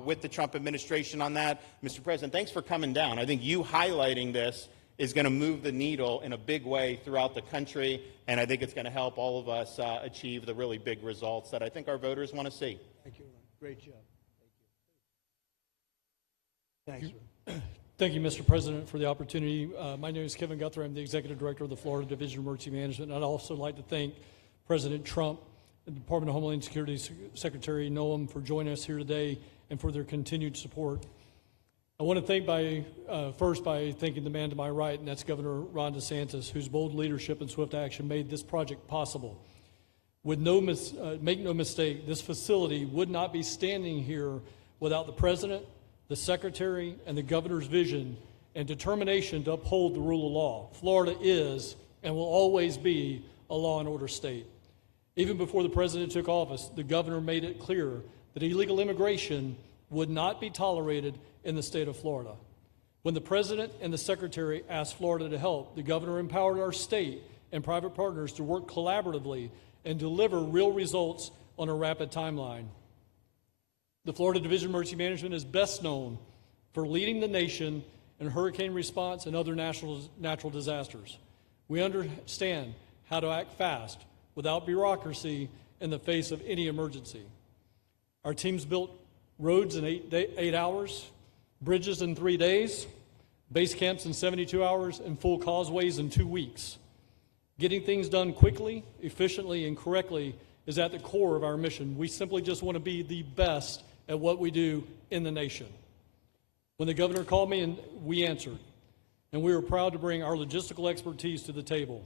with the Trump administration on that. Mr. President, thanks for coming down. I think you highlighting this is going to move the needle in a big way throughout the country, and I think it's going to help all of us achieve the really big results that I think our voters want to see. Thank you, Ron. Great job. Thanks, Ron. Thank you, Mr. President, for the opportunity. My name is Kevin Guthrie. I'm the Executive Director of the Florida Division of Emergency Management. And I'd also like to thank President Trump and the Department of Homeland Security Secretary Noem for joining us here today and for their continued support. I want to thank first by thanking the man to my right, and that's Governor Ron DeSantis, whose bold leadership and swift action made this project possible. Make no mistake, this facility would not be standing here without the President, the Secretary, and the Governor's vision and determination to uphold the rule of law. Florida is and will always be a law and order state. Even before the President took office, the Governor made it clear that illegal immigration would not be tolerated in the state of Florida. When the President and the Secretary asked Florida to help, the Governor empowered our state and private partners to work collaboratively and deliver real results on a rapid timeline. The Florida Division of Emergency Management is best known for leading the nation in hurricane response and other natural disasters. We understand how to act fast without bureaucracy in the face of any emergency. Our teams built roads in 8 hours, bridges in 3 days, base camps in 72 hours, and full causeways in 2 weeks. Getting things done quickly, efficiently, and correctly is at the core of our mission. We simply just want to be the best at what we do in the nation. When the Governor called me, and we answered, and we were proud to bring our logistical expertise to the table.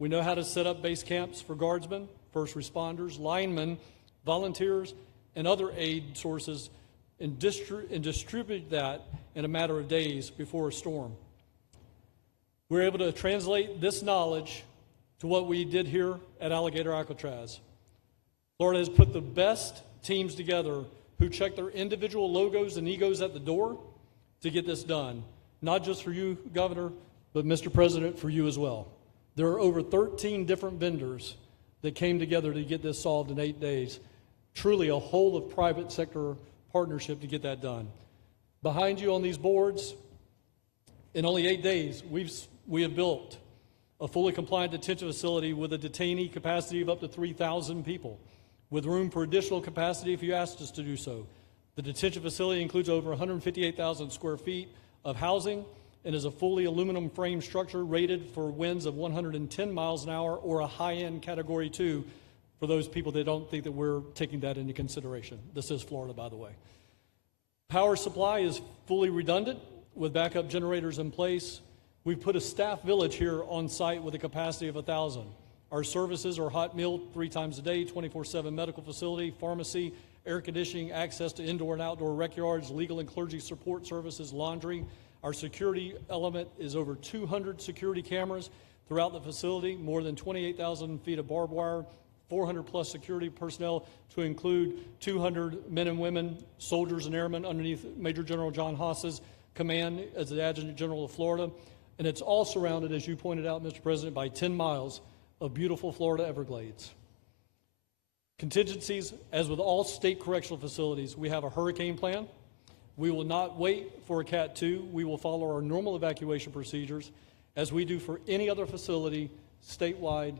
We know how to set up base camps for guardsmen, first responders, linemen, volunteers, and other aid sources, and distribute that in a matter of days before a storm. We're able to translate this knowledge to what we did here at Alligator Alcatraz. Florida has put the best teams together who check their individual logos and egos at the door to get this done. Not just for you, Governor, but Mr. President, for you as well. There are over 13 different vendors that came together to get this solved in 8 days. Truly a whole of private sector partnership to get that done. Behind you on these boards, in only 8 days, we have built a fully compliant detention facility with a detainee capacity of up to 3,000 people, with room for additional capacity if you asked us to do so. The detention facility includes over 158,000 square feet of housing and is a fully aluminum frame structure rated for winds of 110 miles an hour or a high-end Category 2 for those people that don't think that we're taking that into consideration. This is Florida, by the way. Power supply is fully redundant with backup generators in place. We've put a staff village here on site with a capacity of 1,000. Our services are hot meal 3 times a day, 24/7 medical facility, pharmacy, air conditioning, access to indoor and outdoor rec yards, legal and clergy support services, laundry. Our security element is over 200 security cameras throughout the facility, more than 28,000 feet of barbed wire, 400 plus security personnel to include 200 men and women, soldiers and airmen underneath Major General John Haas's command as the Adjutant General of Florida. And it's all surrounded, as you pointed out, Mr. President, by 10 miles of beautiful Florida Everglades. Contingencies, as with all state correctional facilities, we have a hurricane plan. We will not wait for a Cat 2. We will follow our normal evacuation procedures as we do for any other facility statewide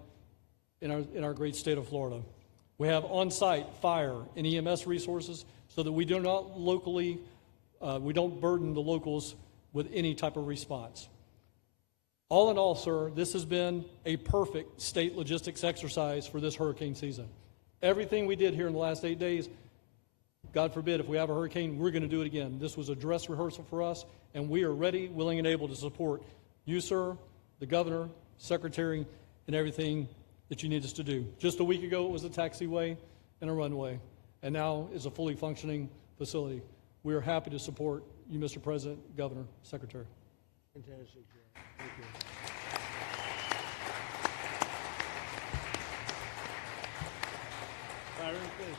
in our great state of Florida. We have on-site fire and EMS resources so that we do not we don't burden the locals with any type of response. All in all, sir, this has been a perfect state logistics exercise for this hurricane season. Everything we did here in the last 8 days, God forbid, if we have a hurricane, we're going to do it again. This was a dress rehearsal for us, and we are ready, willing, and able to support you, sir, the governor, secretary, and everything that you need us to do. Just a week ago, it was a taxiway and a runway, and now is a fully functioning facility. We are happy to support you, Mr. President, Governor, Secretary. Fantastic, Joe. Thank you. Byron, please.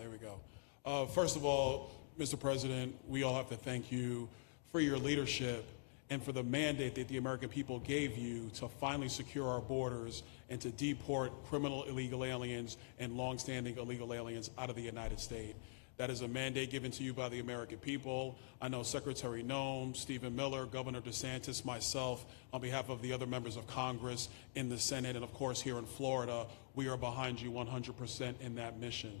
There we go. First of all, Mr. President, we all have to thank you for your leadership and for the mandate that the American people gave you to finally secure our borders and to deport criminal illegal aliens and longstanding illegal aliens out of the United States. That is a mandate given to you by the American people. I know Secretary Noem, Stephen Miller, Governor DeSantis, myself, on behalf of the other members of Congress in the Senate, and of course here in Florida, we are behind you 100% in that mission.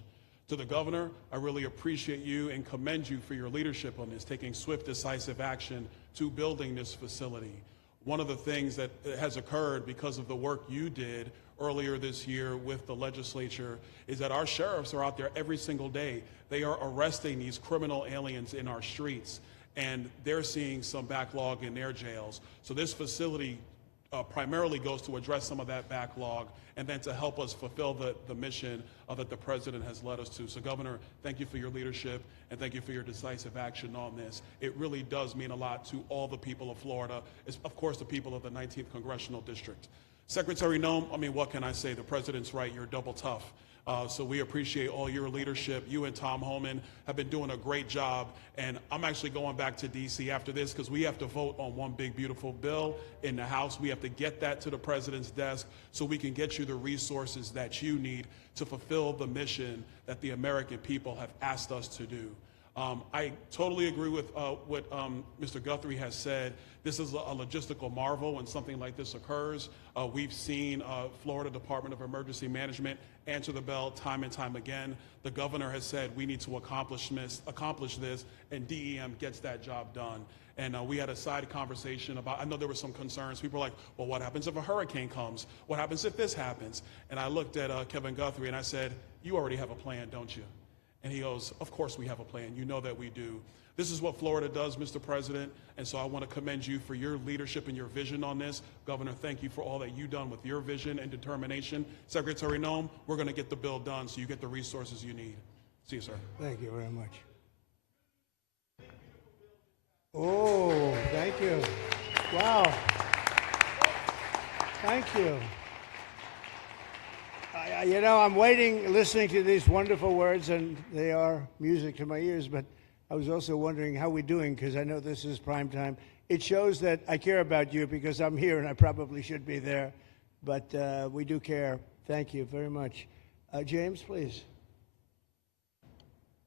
To the governor, I really appreciate you and commend you for your leadership on this, taking swift, decisive action to building this facility. One of the things that has occurred because of the work you did earlier this year with the legislature is that our sheriffs are out there every single day. They are arresting these criminal aliens in our streets, and they're seeing some backlog in their jails. So this facility primarily goes to address some of that backlog and then to help us fulfill the mission that the president has led us to. So Governor, thank you for your leadership and thank you for your decisive action on this. It really does mean a lot to all the people of Florida, of course the people of the 19th Congressional District. Secretary Noem, I mean, what can I say? The president's right, you're double tough. So we appreciate all your leadership. You and Tom Homan have been doing a great job. And I'm actually going back to D.C. after this because we have to vote on one big, beautiful bill in the House. We have to get that to the president's desk so we can get you the resources that you need to fulfill the mission that the American people have asked us to do. I totally agree with what Mr. Guthrie has said. This is a logistical marvel when something like this occurs. We've seen Florida Department of Emergency Management answer the bell time and time again. The governor has said we need to accomplish this, and DEM gets that job done. And we had a side conversation about, I know there were some concerns. People were like, well, what happens if a hurricane comes? What happens if this happens? And I looked at Kevin Guthrie and I said, you already have a plan, don't you? And he goes, of course we have a plan. You know that we do. This is what Florida does, Mr. President, and so I want to commend you for your leadership and your vision on this. Governor, thank you for all that you've done with your vision and determination. Secretary Noem, we're going to get the bill done so you get the resources you need. See you, sir. Thank you very much. Oh, thank you. Wow. Thank you. You know, I'm waiting, listening to these wonderful words, and they are music to my ears, but I was also wondering how we're doing, because I know this is prime time. It shows that I care about you because I'm here and I probably should be there, but we do care. Thank you very much. James, please.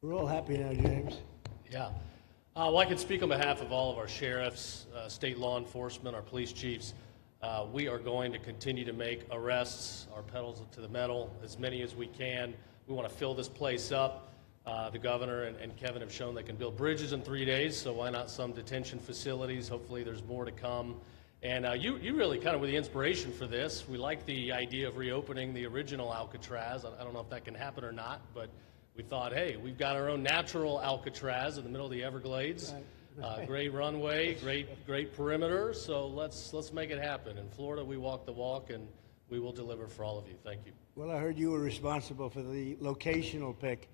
We're all happy now, James. Yeah. Well, I can speak on behalf of all of our sheriffs, state law enforcement, our police chiefs. We are going to continue to make arrests, our pedals to the metal, as many as we can. We want to fill this place up. The governor and Kevin have shown they can build bridges in 3 days, so why not some detention facilities? Hopefully there's more to come. And you really kind of were the inspiration for this. We like the idea of reopening the original Alcatraz. I don't know if that can happen or not, but we thought, hey, we've got our own natural Alcatraz in the middle of the Everglades. Great runway, great perimeter. So let's make it happen. In Florida, we walk the walk, and we will deliver for all of you. Thank you. Well, I heard you were responsible for the locational pick,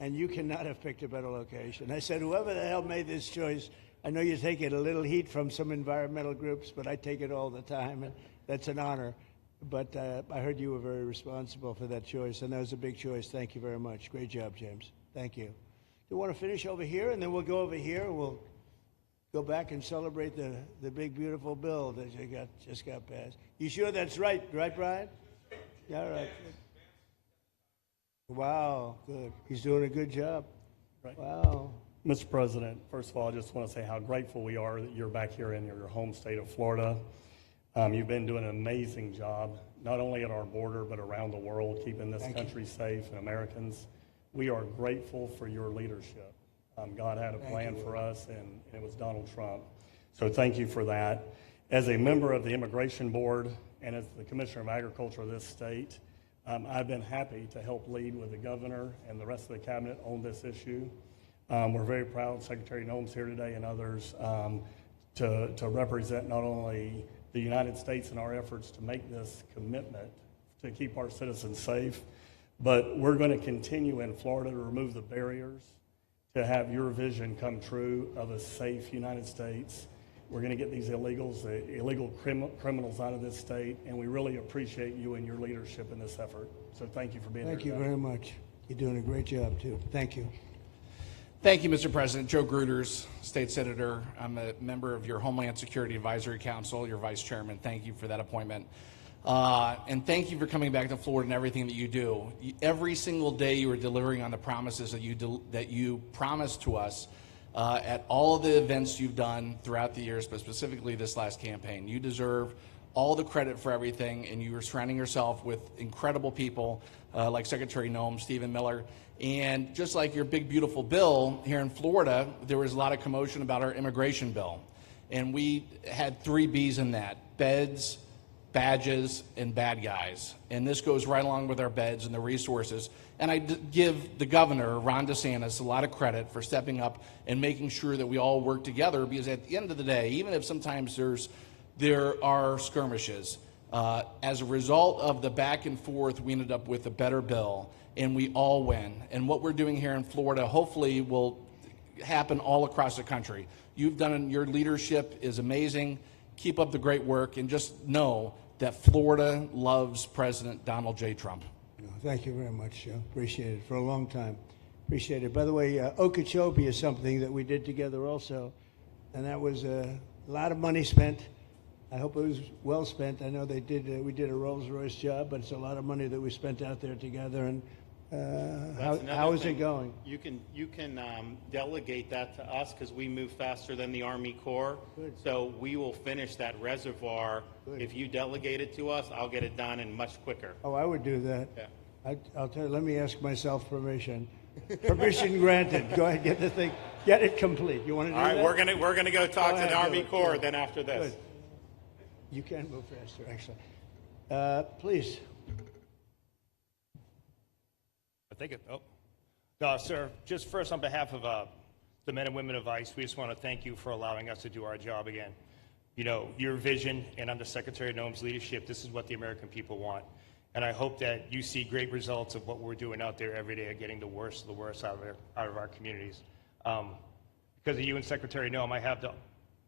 and you cannot have picked a better location. I said, whoever the hell made this choice, I know you take it a little heat from some environmental groups, but I take it all the time, and that's an honor. But I heard you were very responsible for that choice, and that was a big choice. Thank you very much. Great job, James. Thank you. You want to finish over here, and then we'll go over here, and we'll go back and celebrate the big, beautiful bill that you just got passed. You sure that's right, Brian? Yeah, all right. Wow, good. He's doing a good job. Right. Wow. Mr. President, first of all, I just want to say how grateful we are that you're back here in your home state of Florida. You've been doing an amazing job, not only at our border, but around the world, keeping this country safe and Americans. We are grateful for your leadership. God had a plan for us, and it was Donald Trump. So thank you for that. As a member of the Immigration Board and as the Commissioner of Agriculture of this state, I've been happy to help lead with the governor and the rest of the cabinet on this issue. We're very proud Secretary Noem's here today and others to represent not only the United States in our efforts to make this commitment to keep our citizens safe, but we're going to continue in Florida to remove the barriers to have your vision come true of a safe United States. We're going to get these illegal criminals out of this state, and we really appreciate you and your leadership in this effort. So thank you for being here today. Thank you very much. You're doing a great job, too. Thank you. Thank you, Mr. President. Joe Gruters, State Senator. I'm a member of your Homeland Security Advisory Council, your Vice Chairman. Thank you for that appointment. And thank you for coming back to Florida and everything that you do. Every single day you are delivering on the promises that you promised to us at all of the events you've done throughout the years, but specifically this last campaign. You deserve all the credit for everything, and you are surrounding yourself with incredible people like Secretary Noem, Stephen Miller. And just like your big, beautiful bill here in Florida, there was a lot of commotion about our immigration bill. And we had 3 B's in that: beds, badges, and bad guys. And this goes right along with our beds and the resources. And I give the governor, Ron DeSantis, a lot of credit for stepping up and making sure that we all work together, because at the end of the day, even if sometimes there are skirmishes, as a result of the back and forth, we ended up with a better bill, and we all win. And what we're doing here in Florida hopefully will happen all across the country. Your leadership is amazing. Keep up the great work, and just know that Florida loves President Donald J. Trump. Thank you very much, Joe. Appreciate it for a long time. Appreciate it. By the way, Okeechobee is something that we did together also, and that was a lot of money spent. I hope it was well spent. I know we did a Rolls-Royce job, but it's a lot of money that we spent out there together. And how is it going? You can delegate that to us, because we move faster than the Army Corps. Good. So we will finish that reservoir. Good. If you delegate it to us, I'll get it done and much quicker. Oh, I would do that. Yeah. I'll tell you, let me ask myself permission. Permission granted. Go ahead, get the thing, get it complete. You want to do that? All right, we're gonna go talk to the Army Corps Good. then after this. Good. You can move faster, actually. Please. I think it, no, sir, just first on behalf of the men and women of ICE, we just want to thank you for allowing us to do our job again. You know, your vision and under Secretary Noem's leadership, this is what the American people want. And I hope that you see great results of what we're doing out there every day of getting the worst of the worst out of our communities. Because of you and Secretary Noem, I have the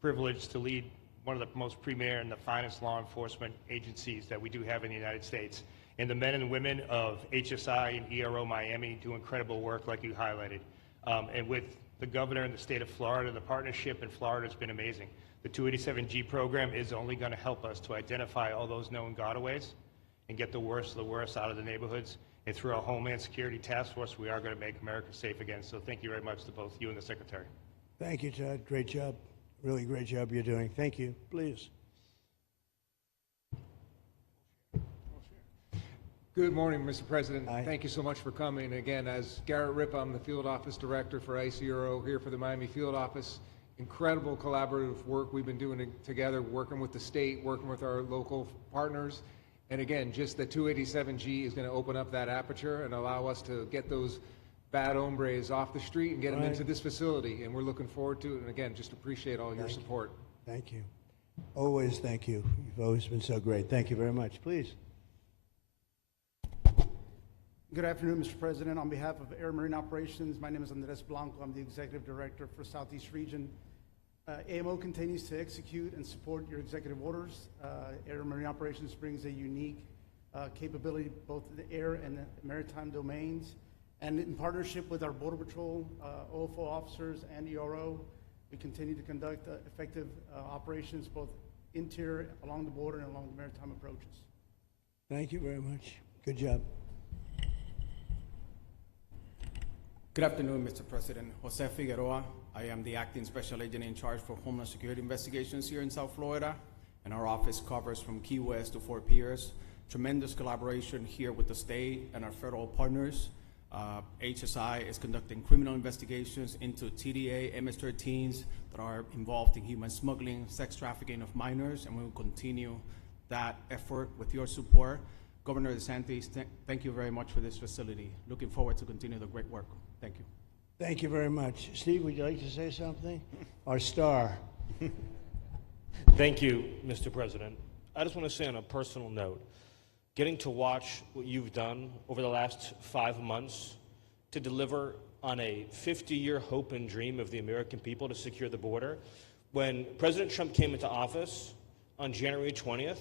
privilege to lead one of the most premier and the finest law enforcement agencies that we do have in the United States. And the men and women of HSI and ERO Miami do incredible work like you highlighted. And with the governor in the state of Florida, the partnership in Florida has been amazing. The 287G program is only going to help us to identify all those known gotaways and get the worst of the worst out of the neighborhoods. And through our Homeland Security Task Force, we are going to make America safe again. So thank you very much to both you and the Secretary. Thank you, Todd. Great job. Really great job you're doing. Thank you. Please. Good morning, Mr. President. Hi. Thank you so much for coming. Again, as Garrett Ripp, I'm the Field Office Director for ICRO here for the Miami Field Office. Incredible collaborative work we've been doing together, working with the state, working with our local partners. And again, just the 287G is going to open up that aperture and allow us to get those bad hombres off the street and get them Right. into this facility. And we're looking forward to it. And again, just appreciate all your support. Thank you. Always thank you. You've always been so great. Thank you very much. Please. Good afternoon, Mr. President. On behalf of Air Marine Operations, my name is Andres Blanco. I'm the Executive Director for Southeast Region. AMO continues to execute and support your executive orders. Air Marine Operations brings a unique capability both in the air and the maritime domains. And in partnership with our Border Patrol, OFO officers, and ERO, we continue to conduct effective operations both interior, along the border, and along the maritime approaches. Thank you very much. Good job. Good afternoon, Mr. President. Jose Figueroa. I am the acting special agent in charge for Homeland Security Investigations here in South Florida, and our office covers from Key West to Fort Pierce. Tremendous collaboration here with the state and our federal partners. HSI is conducting criminal investigations into TDA, MS-13s that are involved in human smuggling, sex trafficking of minors, and we will continue that effort with your support. Governor DeSantis, thank you very much for this facility. Looking forward to continue the great work. Thank you. Thank you very much. Steve, would you like to say something? Our star. Thank you, Mr. President. I just want to say on a personal note, getting to watch what you've done over the last 5 months to deliver on a 50-year hope and dream of the American people to secure the border. When President Trump came into office on January 20th,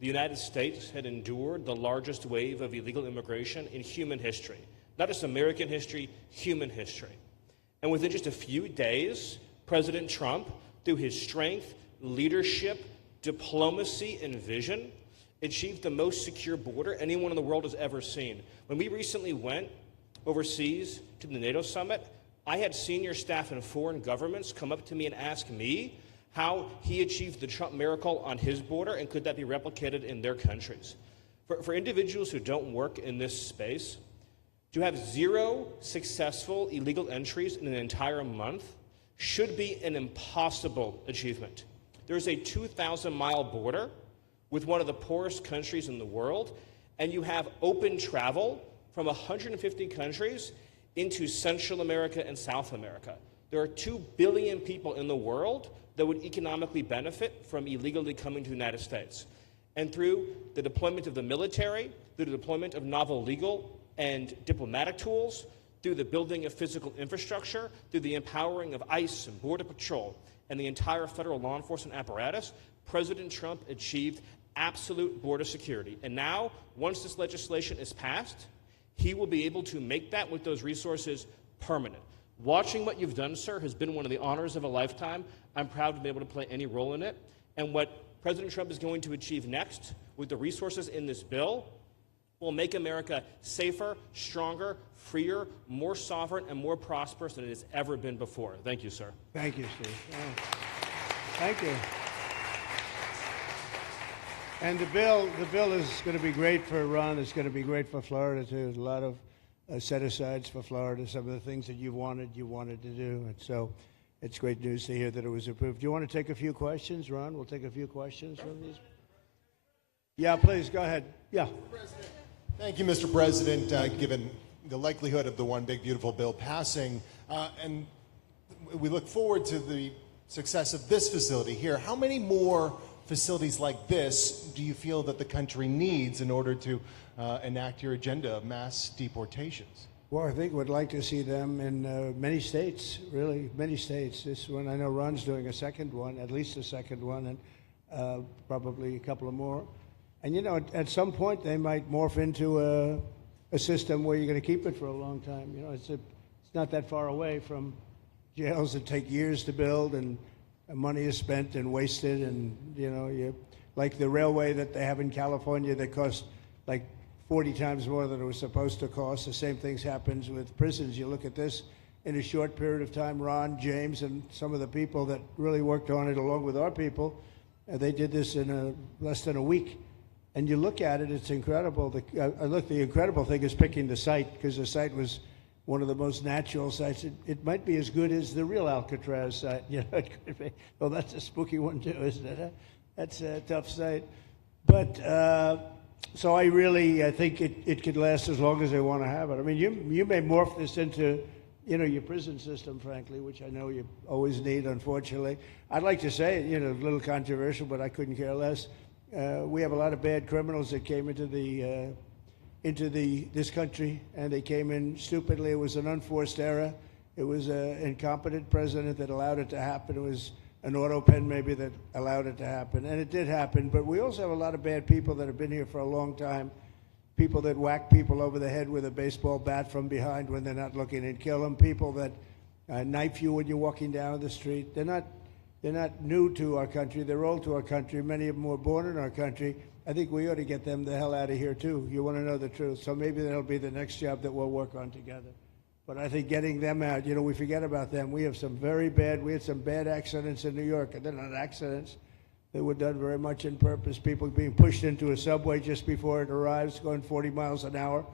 the United States had endured the largest wave of illegal immigration in human history. Not just American history, human history. And within just a few days, President Trump, through his strength, leadership, diplomacy, and vision, achieved the most secure border anyone in the world has ever seen. When we recently went overseas to the NATO summit, I had senior staff in foreign governments come up to me and ask me how he achieved the Trump miracle on his border and could that be replicated in their countries. For individuals who don't work in this space, to have 0 successful illegal entries in an entire month should be an impossible achievement. There's a 2,000-mile border with one of the poorest countries in the world, and you have open travel from 150 countries into Central America and South America. There are 2 billion people in the world that would economically benefit from illegally coming to the United States. And through the deployment of the military, through the deployment of novel legal and diplomatic tools, through the building of physical infrastructure, through the empowering of ICE and Border Patrol, and the entire federal law enforcement apparatus, President Trump achieved absolute border security. And now, once this legislation is passed, he will be able to make that with those resources permanent. Watching what you've done, sir, has been one of the honors of a lifetime. I'm proud to be able to play any role in it. And what President Trump is going to achieve next with the resources in this bill will make America safer, stronger, freer, more sovereign, and more prosperous than it has ever been before. Thank you, sir. Thank you, Steve. Oh. Thank you. And the bill is going to be great for Ron. It's going to be great for Florida, too. There's a lot of set-asides for Florida, some of the things that you wanted to do. And so it's great news to hear that it was approved. Do you want to take a few questions, Ron? We'll take a few questions from these. Yeah, please, go ahead. Yeah. Thank you, Mr. President. Given the likelihood of the One Big Beautiful Bill passing, and we look forward to the success of this facility here, how many more facilities like this do you feel that the country needs in order to enact your agenda of mass deportations? Well, I think we'd like to see them in many states, really, many states. This one, I know Ron's doing a second one, at least a second one, and probably a couple of more. And, you know, at some point, they might morph into a system where you're going to keep it for a long time. You know, it's not that far away from jails that take years to build, and money is spent and wasted. And, you know, like the railway that they have in California that costs like 40 times more than it was supposed to cost. The same things happens with prisons. You look at this in a short period of time, Ron, James, and some of the people that really worked on it along with our people, they did this in less than a week. And you look at it, it's incredible. The incredible thing is picking the site, because the site was one of the most natural sites. It might be as good as the real Alcatraz site. You know, it could be. Well, that's a spooky one too, isn't it? That's a tough site. But So I think it could last as long as they want to have it. I mean, you may morph this into, your prison system, frankly, which I know you always need, unfortunately. I'd like to say, a little controversial, but I couldn't care less. We have a lot of bad criminals that came into this country, and they came in stupidly. It was an unforced error. It was an incompetent president that allowed it to happen. It was an auto pen maybe that allowed it to happen, and it did happen. But we also have a lot of bad people that have been here for a long time, people that whack people over the head with a baseball bat from behind when they're not looking and kill them, people that knife you when you're walking down the street. They're not new to our country. They're old to our country. Many of them were born in our country. I think we ought to get them the hell out of here, too. You want to know the truth. So maybe that'll be the next job that we'll work on together. But I think getting them out, we forget about them. We had some bad accidents in New York, and they're not accidents. They were done very much in purpose. People being pushed into a subway just before it arrives, going 40 miles an hour,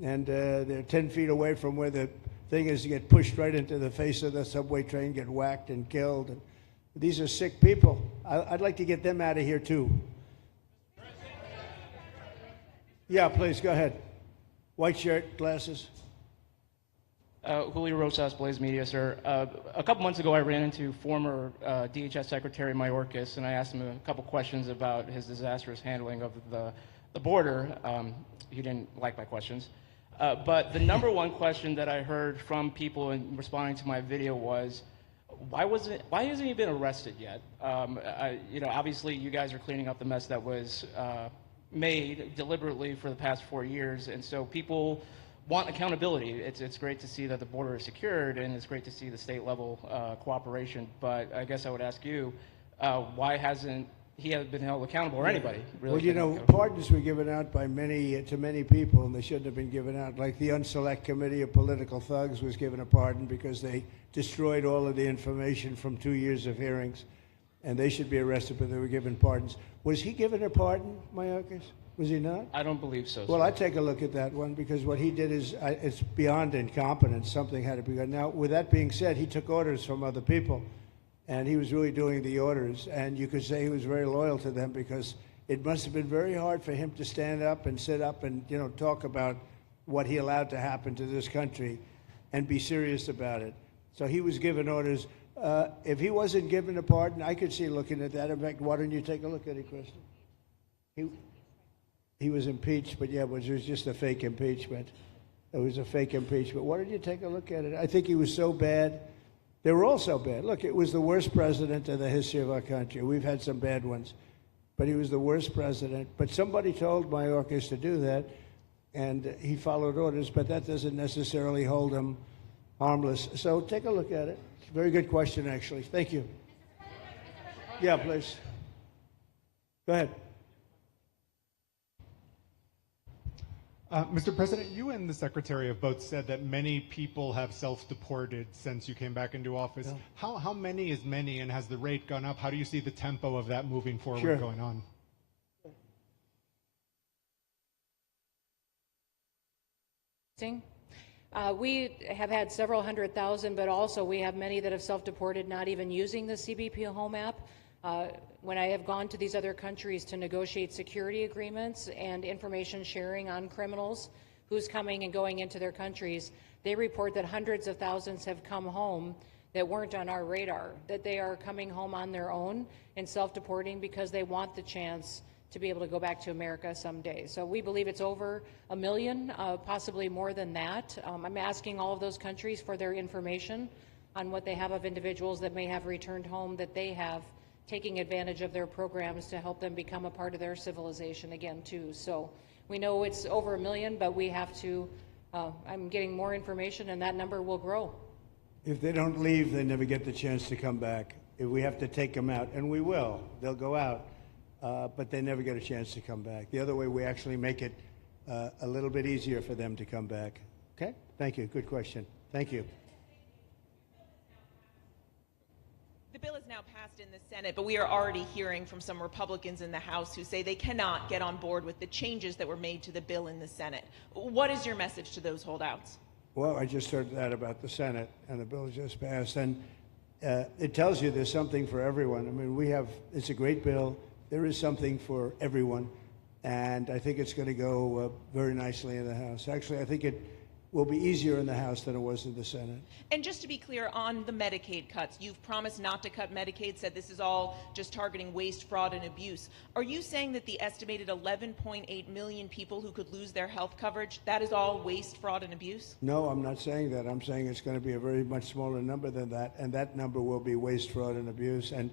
and they're 10 feet away from where the thing is to get pushed right into the face of the subway train, get whacked and killed. And these are sick people. I'd like to get them out of here, too. Yeah, please, go ahead. White shirt, glasses. Julio Rosas, Blaze Media, sir. A couple months ago, I ran into former DHS Secretary Mayorkas, and I asked him a couple questions about his disastrous handling of the border. He didn't like my questions. But the number one question that I heard from people in responding to my video was, why hasn't he been arrested yet? Obviously, you guys are cleaning up the mess that was made deliberately for the past 4 years, and so people want accountability. It's great to see that the border is secured, and it's great to see the state level cooperation. But I guess I would ask you, why hasn't he been held accountable, or anybody? Really Pardons were given out by to many people, and they shouldn't have been given out. Like the Unselect Committee of Political Thugs was given a pardon because they destroyed all of the information from 2 years of hearings, and they should be arrested, but they were given pardons. Was he given a pardon, Mayorkas? Was he not? I don't believe so. Well, I'd take a look at that one, because what he did is it's beyond incompetence. Something had to be done. Now, with that being said, he took orders from other people, and he was really doing the orders. And you could say he was very loyal to them, because it must have been very hard for him to stand up and sit up and talk about what he allowed to happen to this country and be serious about it. So he was given orders. If he wasn't given a pardon, I could see looking at that. In fact, why don't you take a look at it, Kristen? He was impeached, but yeah, it was just a fake impeachment. It was a fake impeachment. Why don't you take a look at it? I think he was so bad. They were all so bad. Look, it was the worst president in the history of our country. We've had some bad ones, but he was the worst president. But somebody told Mayorkas to do that, and he followed orders, but that doesn't necessarily hold him harmless. So take a look at it. Very good question, actually. Thank you. Yeah, please. Go ahead. Mr. President, you and the Secretary have both said that many people have self-deported since you came back into office. Yeah. How many is many, and has the rate gone up? How do you see the tempo of that moving forward going on? We have had several 100,000, but also we have many that have self-deported, not even using the CBP Home app. When I have gone to these other countries to negotiate security agreements and information sharing on criminals, who's coming and going into their countries, they report that hundreds of thousands have come home that weren't on our radar, that they are coming home on their own and self-deporting because they want the chance to be able to go back to America someday. So we believe it's over 1 million, possibly more than that. I'm asking all of those countries for their information on what they have of individuals that may have returned home, that they have taking advantage of their programs to help them become a part of their civilization again, too. So we know it's over 1 million, but we have to, I'm getting more information, and that number will grow. If they don't leave, they never get the chance to come back. If we have to take them out, and we will, they'll go out, but they never get a chance to come back. The other way, we actually make it a little bit easier for them to come back. Okay? Thank you. Good question. Thank you. The bill is now passed in the Senate, but we are already hearing from some Republicans in the House who say they cannot get on board with the changes that were made to the bill in the Senate. What is your message to those holdouts? Well, I just heard that about the Senate, and the bill just passed, and it tells you there's something for everyone. I mean, it's a great bill. There is something for everyone. and I think it's going to go very nicely in the House. Actually, I think it will be easier in the House than it was in the Senate. And just to be clear, on the Medicaid cuts, you've promised not to cut Medicaid, said this is all just targeting waste, fraud, and abuse. Are you saying that the estimated 11.8 million people who could lose their health coverage, that is all waste, fraud, and abuse? No, I'm not saying that. I'm saying it's going to be a very much smaller number than that, and that number will be waste, fraud, and abuse. And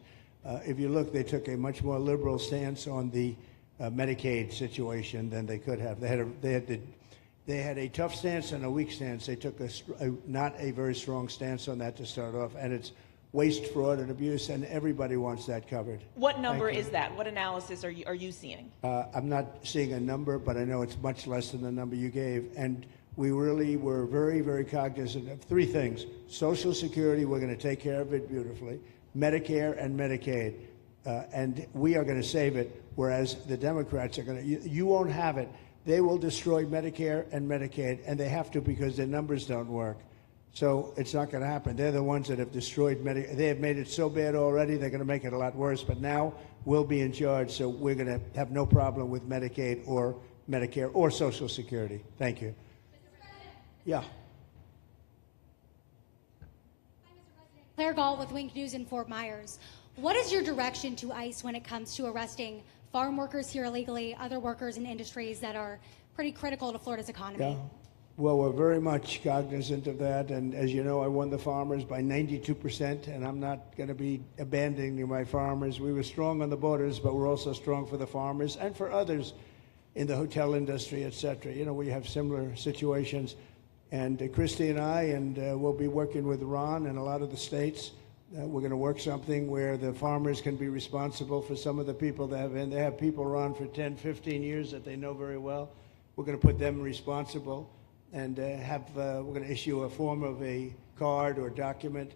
if you look, they took a much more liberal stance on the Medicaid situation than they could have. They had a tough stance and a weak stance. They took not a very strong stance on that to start off, and it's waste, fraud, and abuse, and everybody wants that covered. What number is that? What analysis are you seeing? I'm not seeing a number, but I know it's much less than the number you gave, and we really were very, very cognizant of three things. Social Security, we're going to take care of it beautifully. Medicare and Medicaid, and we are going to save it, whereas the Democrats are going to, you won't have it. They will destroy Medicare and Medicaid, and they have to because their numbers don't work. So it's not going to happen. They're the ones that have destroyed Medicare. They have made it so bad already, they're going to make it a lot worse. But now we'll be in charge, so we're going to have no problem with Medicaid or Medicare or Social Security. Thank you. Yeah. Claire Gall with Wink News in Fort Myers. What is your direction to ICE when it comes to arresting farm workers here illegally, other workers in industries that are pretty critical to Florida's economy? Yeah. Well, we're very much cognizant of that, and as you know, I won the farmers by 92%, and I'm not going to be abandoning my farmers. We were strong on the borders, but we're also strong for the farmers and for others in the hotel industry, et cetera. You know, we have similar situations, and Christy and I, and we'll be working with Ron and a lot of the states. We're going to work something where the farmers can be responsible for some of the people that have, and they have people around for 10, 15 years that they know very well. We're going to put them responsible, and we're going to issue a form of a card or document,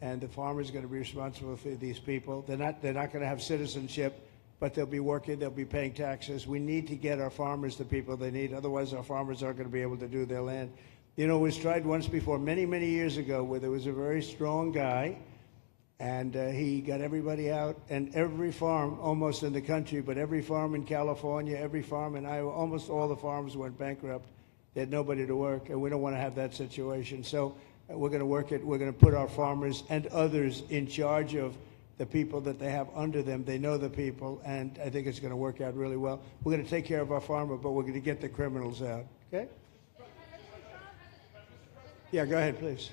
and the farmer's going to be responsible for these people. They're not going to have citizenship, but they'll be working, they'll be paying taxes. We need to get our farmers the people they need, otherwise our farmers aren't going to be able to do their land. You know, it was tried once before, many, many years ago, where there was a very strong guy, and he got everybody out, and every farm almost in the country, but every farm in California, every farm in Iowa, almost all the farms went bankrupt. They had nobody to work, and we don't want to have that situation. So we're going to work it. We're going to put our farmers and others in charge of the people that they have under them. They know the people, and I think it's going to work out really well. We're going to take care of our farmer, but we're going to get the criminals out. Okay? Yeah, go ahead, please.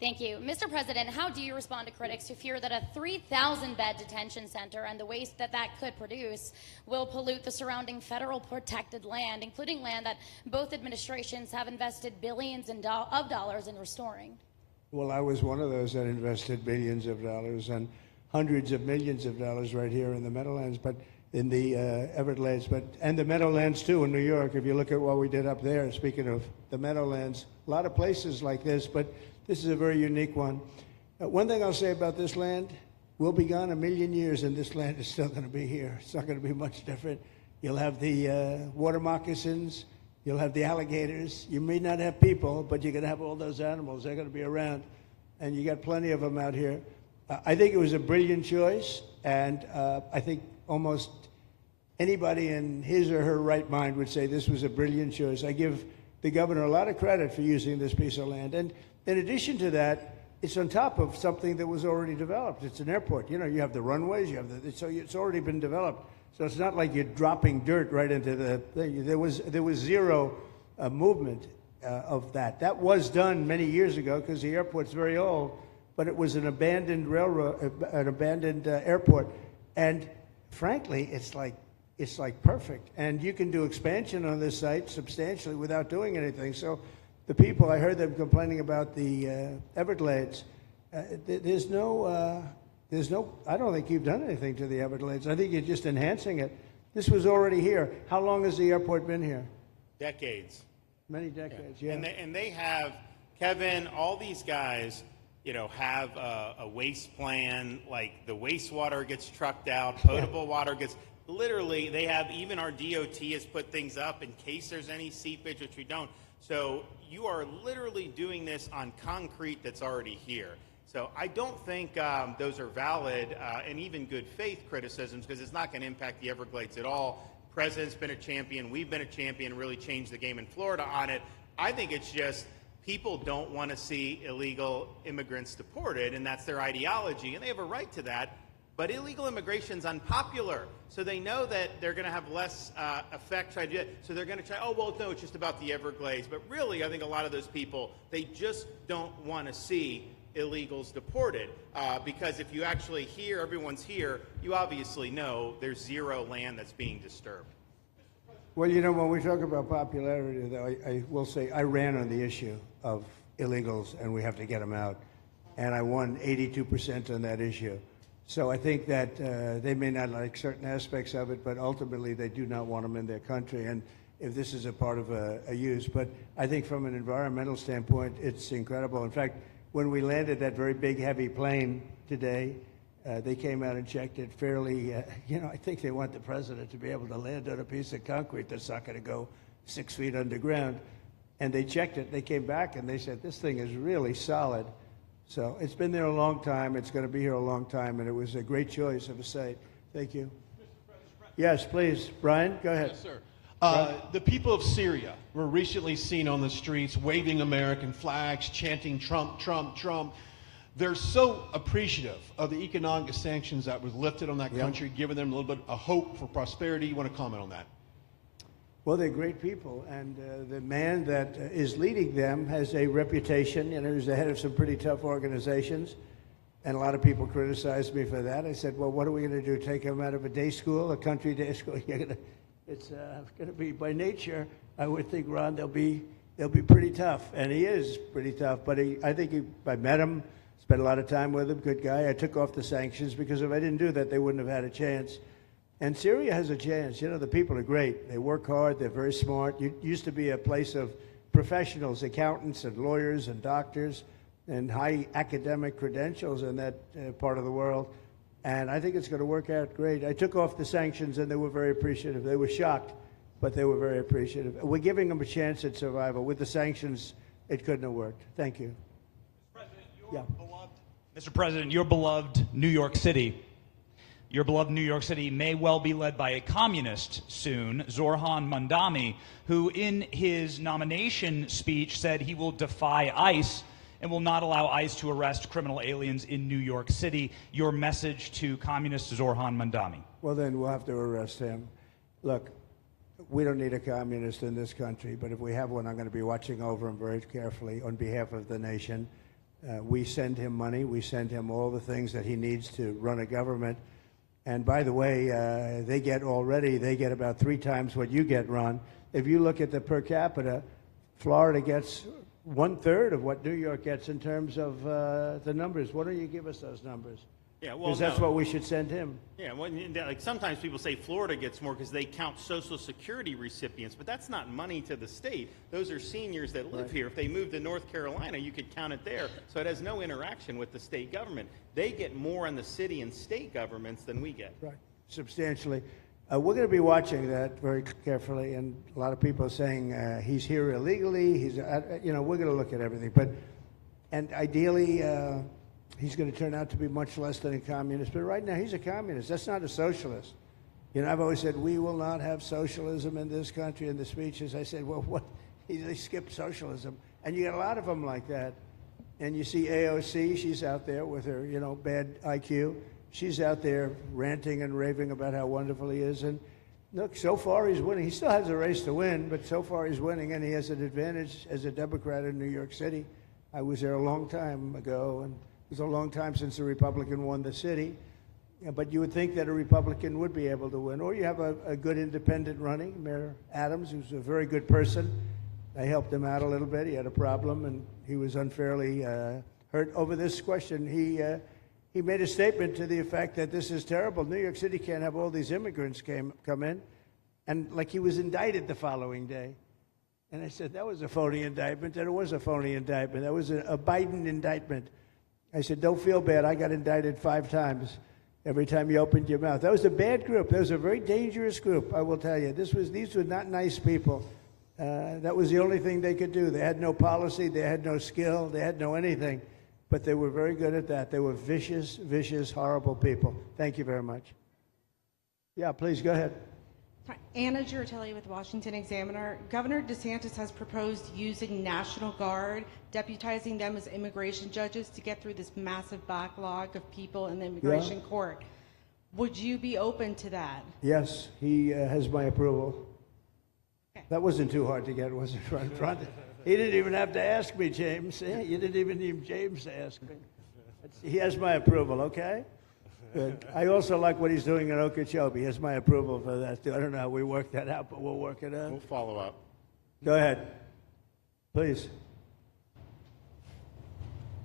Thank you. Mr. President, how do you respond to critics who fear that a 3,000-bed detention center and the waste that could produce will pollute the surrounding federal protected land, including land that both administrations have invested billions of dollars in restoring? Well, I was one of those that invested billions of dollars and hundreds of millions of dollars right here in the Meadowlands, but in the Everglades, and the Meadowlands too in New York. If you look at what we did up there, speaking of the Meadowlands, a lot of places like this, but this is a very unique one. One thing I'll say about this land, we'll be gone 1,000,000 years and this land is still going to be here. It's not going to be much different. You'll have the water moccasins, you'll have the alligators. You may not have people, but you're going to have all those animals. They're going to be around, and you got plenty of them out here. I think it was a brilliant choice, and I think almost anybody in his or her right mind would say this was a brilliant choice. I give the governor a lot of credit for using this piece of land. And in addition to that, it's on top of something that was already developed. It's an airport. You know, you have the runways, you have so it's already been developed. So it's not like you're dropping dirt right into the thing. There was zero movement of that. That was done many years ago because the airport's very old, but it was an abandoned railroad, an abandoned airport. And frankly, it's like perfect. And you can do expansion on this site substantially without doing anything. So the people, I heard them complaining about the Everglades. There's no, I don't think you've done anything to the Everglades. I think you're just enhancing it. This was already here. How long has the airport been here? Decades. Many decades, yeah. And they have, Kevin, all these guys, you know, have a waste plan, like the wastewater gets trucked out, potable water gets, literally, they have, even our DOT has put things up in case there's any seepage, which we don't. So you are literally doing this on concrete that's already here. So I don't think those are valid and even good faith criticisms, because it's not going to impact the Everglades at all. president's been a champion, we've been a champion, really changed the game in Florida on it. I think it's just people don't want to see illegal immigrants deported, and that's their ideology, and they have a right to that. But illegal immigration's unpopular, so they know that they're going to have less effect trying to do it. So they're going to try, oh, well, no, it's just about the Everglades. But really, I think a lot of those people, they just don't want to see illegals deported. Because if you actually hear, everyone's here, you obviously know there's zero land that's being disturbed. Well, you know, when we talk about popularity, though, I will say I ran on the issue of illegals, and we have to get them out. And I won 82% on that issue. So I think that they may not like certain aspects of it, but ultimately they do not want them in their country. And if this is a part of a use, but I think from an environmental standpoint, it's incredible. In fact, when we landed that very big, heavy plane today, they came out and checked it fairly. I think they want the president to be able to land on a piece of concrete that's not going to go 6 feet underground. And they checked it. They came back and they said, this thing is really solid. So it's been there a long time. It's going to be here a long time, and it was a great choice of a site. Thank you. Yes, please. Brian, go ahead. Yes, sir. The people of Syria were recently seen on the streets waving American flags, chanting Trump, Trump, Trump. They're so appreciative of the economic sanctions that was lifted on that country, giving them a little bit of hope for prosperity. You want to comment on that? Well, they're great people, and the man that is leading them has a reputation. He's the head of some pretty tough organizations, and a lot of people criticized me for that. I said, well, what are we going to do, take him out of a day school, a country day school? It's going to be, by nature, I would think, Ron, they'll be pretty tough, and he is pretty tough, but I met him, spent a lot of time with him, good guy. I took off the sanctions because if I didn't do that, they wouldn't have had a chance. And Syria has a chance. The people are great. They work hard. They're very smart. It used to be a place of professionals, accountants and lawyers and doctors and high academic credentials in that part of the world. And I think it's going to work out great. I took off the sanctions, and they were very appreciative. They were shocked, but they were very appreciative. We're giving them a chance at survival. With the sanctions, it couldn't have worked. Thank you. Mr. President, your beloved New York City may well be led by a communist soon, Zorhan Mandami, who in his nomination speech said he will defy ICE and will not allow ICE to arrest criminal aliens in New York City. Your message to communist Zorhan Mandami? Well, then we'll have to arrest him. Look, we don't need a communist in this country, but if we have one, I'm going to be watching over him very carefully on behalf of the nation. We send him money. We send him all the things that he needs to run a government. And by the way, they get about 3 times what you get, Ron. If you look at the per capita, Florida gets 1/3 of what New York gets in terms of the numbers. Why don't you give us those numbers? Yeah, well, because that's what we should send him. Yeah, well, like sometimes people say Florida gets more because they count Social Security recipients, but that's not money to the state. Those are seniors that live here. If they moved to North Carolina, you could count it there. So it has no interaction with the state government. They get more in the city and state governments than we get. Right, substantially. We're going to be watching that very carefully, and a lot of people are saying he's here illegally. We're going to look at everything, and ideally. He's going to turn out to be much less than a communist. But right now, he's a communist. That's not a socialist. I've always said, we will not have socialism in this country. In the speeches, I said, well, what? They skipped socialism. And you get a lot of them like that. And you see AOC, she's out there with her, bad IQ. She's out there ranting and raving about how wonderful he is. And look, so far he's winning. He still has a race to win, but so far he's winning, and he has an advantage as a Democrat in New York City. I was there a long time ago, and it was a long time since a Republican won the city, but you would think that a Republican would be able to win. Or you have a good independent running, Mayor Adams, who's a very good person. I helped him out a little bit. He had a problem, and he was unfairly hurt over this question. He made a statement to the effect that this is terrible. New York City can't have all these immigrants come in, and like he was indicted the following day. And I said, that was a phony indictment, and it was a phony indictment. That was a Biden indictment. I said, don't feel bad. I got indicted 5 times every time you opened your mouth. That was a bad group. That was a very dangerous group, I will tell you. These were not nice people. That was the only thing they could do. They had no policy. They had no skill. They had no anything. But they were very good at that. They were vicious, vicious, horrible people. Thank you very much. Yeah, please go ahead. Anna Giratelli with Washington Examiner. Governor DeSantis has proposed using National Guard, deputizing them as immigration judges to get through this massive backlog of people in the immigration court. Would you be open to that? Yes, he has my approval. Okay. That wasn't too hard to get, was it, right in front? He didn't even have to ask me, James. You didn't even need James to ask me. He has my approval, okay? Good. I also like what he's doing in Okeechobee. He has my approval for that, too. I don't know how we work that out, but we'll work it out. We'll follow up. Go ahead. Please.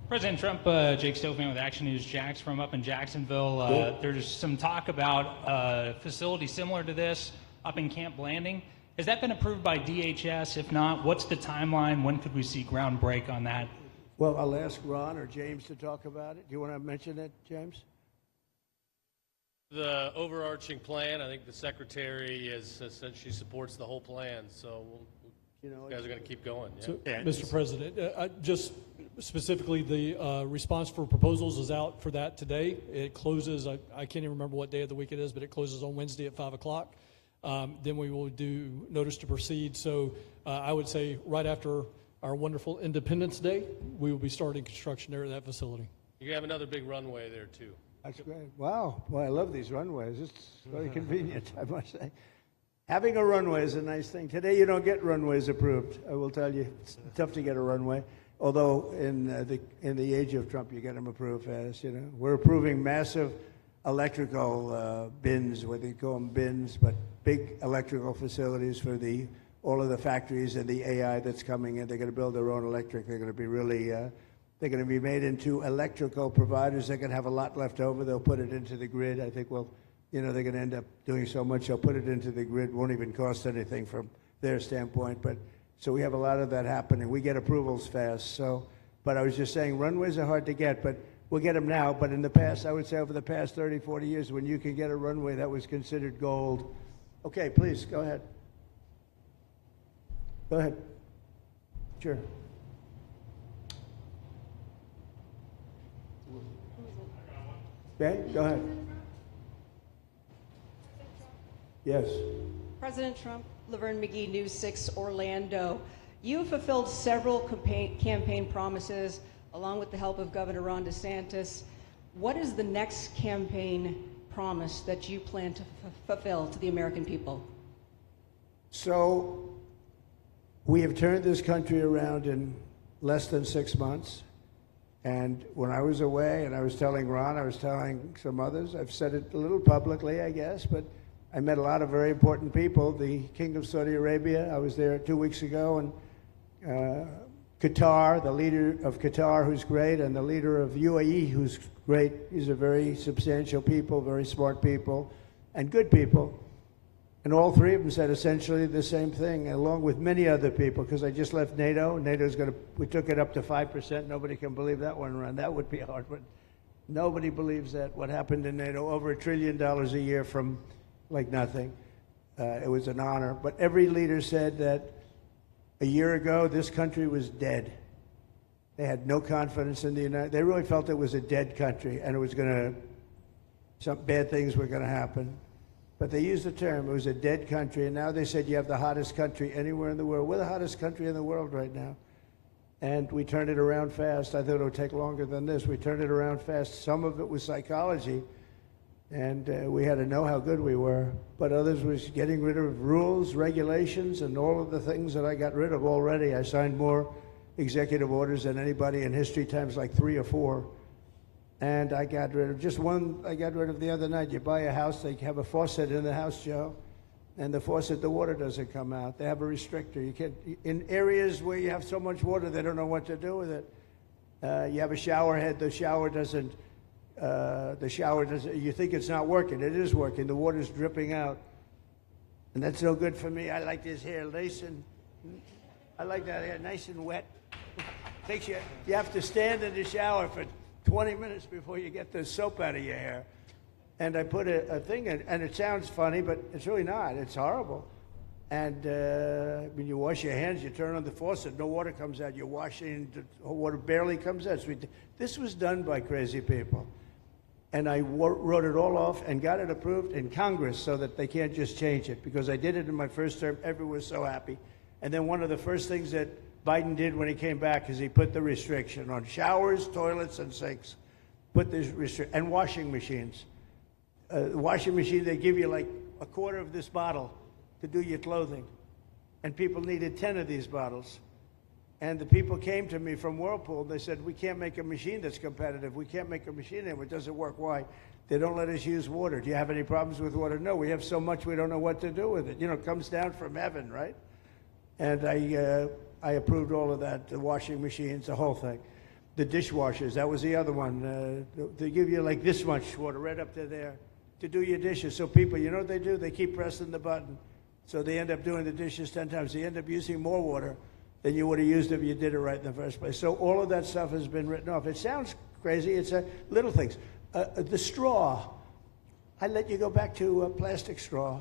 President Trump, Jake Stofan with Action News Jax from up in Jacksonville. There's some talk about a facility similar to this up in Camp Blanding. Has that been approved by DHS? If not, what's the timeline? When could we see ground break on that? Well, I'll ask Ron or James to talk about it. Do you want to mention it, James? The overarching plan, I think the secretary has said she supports the whole plan, so you guys are going to keep going. Yeah. So, Mr. President, just specifically, the response for proposals is out for that today. It closes, I can't even remember what day of the week it is, but it closes on Wednesday at 5 o'clock. Then we will do notice to proceed. So I would say right after our wonderful Independence Day, we will be starting construction there at that facility. You have another big runway there, too. That's great. Wow. Boy, I love these runways. It's very convenient, I must say. Having a runway is a nice thing. Today, you don't get runways approved. I will tell you, it's tough to get a runway. Although in the age of Trump, you get them approved fast. You know, we're approving massive electrical bins, what they call them bins, but big electrical facilities for all of the factories and the AI that's coming in. They're going to build their own electric. They're going to be really. They're going to be made into electrical providers. They're going to have a lot left over. They'll put it into the grid. I think, they're going to end up doing so much. They'll put it into the grid. Won't even cost anything from their standpoint. But so we have a lot of that happening. We get approvals fast. So, but I was just saying, runways are hard to get, but we'll get them now. But in the past, I would say over the past 30, 40 years, when you can get a runway, that was considered gold. Okay, please, go ahead. Go ahead. Sure. Okay, go ahead. Yes. President Trump, Laverne McGee, News 6 Orlando. You have fulfilled several campaign promises along with the help of Governor Ron DeSantis. What is the next campaign promise that you plan to fulfill to the American people? So we have turned this country around in less than 6 months. And when I was away, and I was telling Ron, I was telling some others, I've said it a little publicly, I guess, but I met a lot of very important people. The King of Saudi Arabia, I was there 2 weeks ago, and Qatar, the leader of Qatar, who's great, and the leader of UAE, who's great. These are very substantial people, very smart people, and good people. And all three of them said essentially the same thing, along with many other people, because I just left NATO. We took it up to 5%. Nobody can believe that one run. That would be hard, but nobody believes that. What happened in NATO, over $1 trillion a year from like nothing. It was an honor. But every leader said that a year ago, this country was dead. They had no confidence in the United States. They really felt it was a dead country, and it was some bad things were going to happen. But they used the term, it was a dead country, and now they said you have the hottest country anywhere in the world. We're the hottest country in the world right now. And we turned it around fast. I thought it would take longer than this. We turned it around fast. Some of it was psychology, and we had to know how good we were. But others was getting rid of rules, regulations, and all of the things that I got rid of already. I signed more executive orders than anybody in history, times like 3 or 4. And I got rid of just one. I got rid of the other night. You buy a house, they have a faucet in the house, Joe, and the faucet, the water doesn't come out. They have a restrictor. You can't, in areas where you have so much water, they don't know what to do with it. You have a shower head, the shower doesn't, you think it's not working. It is working. The water's dripping out. And that's no good for me. I like this hair I like that hair nice and wet. You have to stand in the shower for 20 minutes before you get the soap out of your hair. And I put a thing in, and it sounds funny, but it's really not. It's horrible. And when you wash your hands, you turn on the faucet, no water comes out. You're washing, the water barely comes out. So this was done by crazy people. and I wrote it all off and got it approved in Congress so that they can't just change it, because I did it in my first term. Everyone was so happy. And then one of the first things that Biden did when he came back is he put the restriction on showers, toilets, and sinks. Put this and washing machines. The washing machine, they give you like a quarter of this bottle to do your clothing. And people needed 10 of these bottles. And the people came to me from Whirlpool. They said, we can't make a machine that's competitive. We can't make a machine anymore. It doesn't work. Why? They don't let us use water. Do you have any problems with water? No, we have so much we don't know what to do with it. You know, it comes down from heaven, right? And I approved all of that, the washing machines, the whole thing. The dishwashers, that was the other one. They give you like this much water right up to there to do your dishes. So people, you know what they do? They keep pressing the button. So they end up doing the dishes 10 times. They end up using more water than you would have used if you did it right in the first place. So all of that stuff has been written off. It sounds crazy. It's little things. The straw. I let you go back to a plastic straw.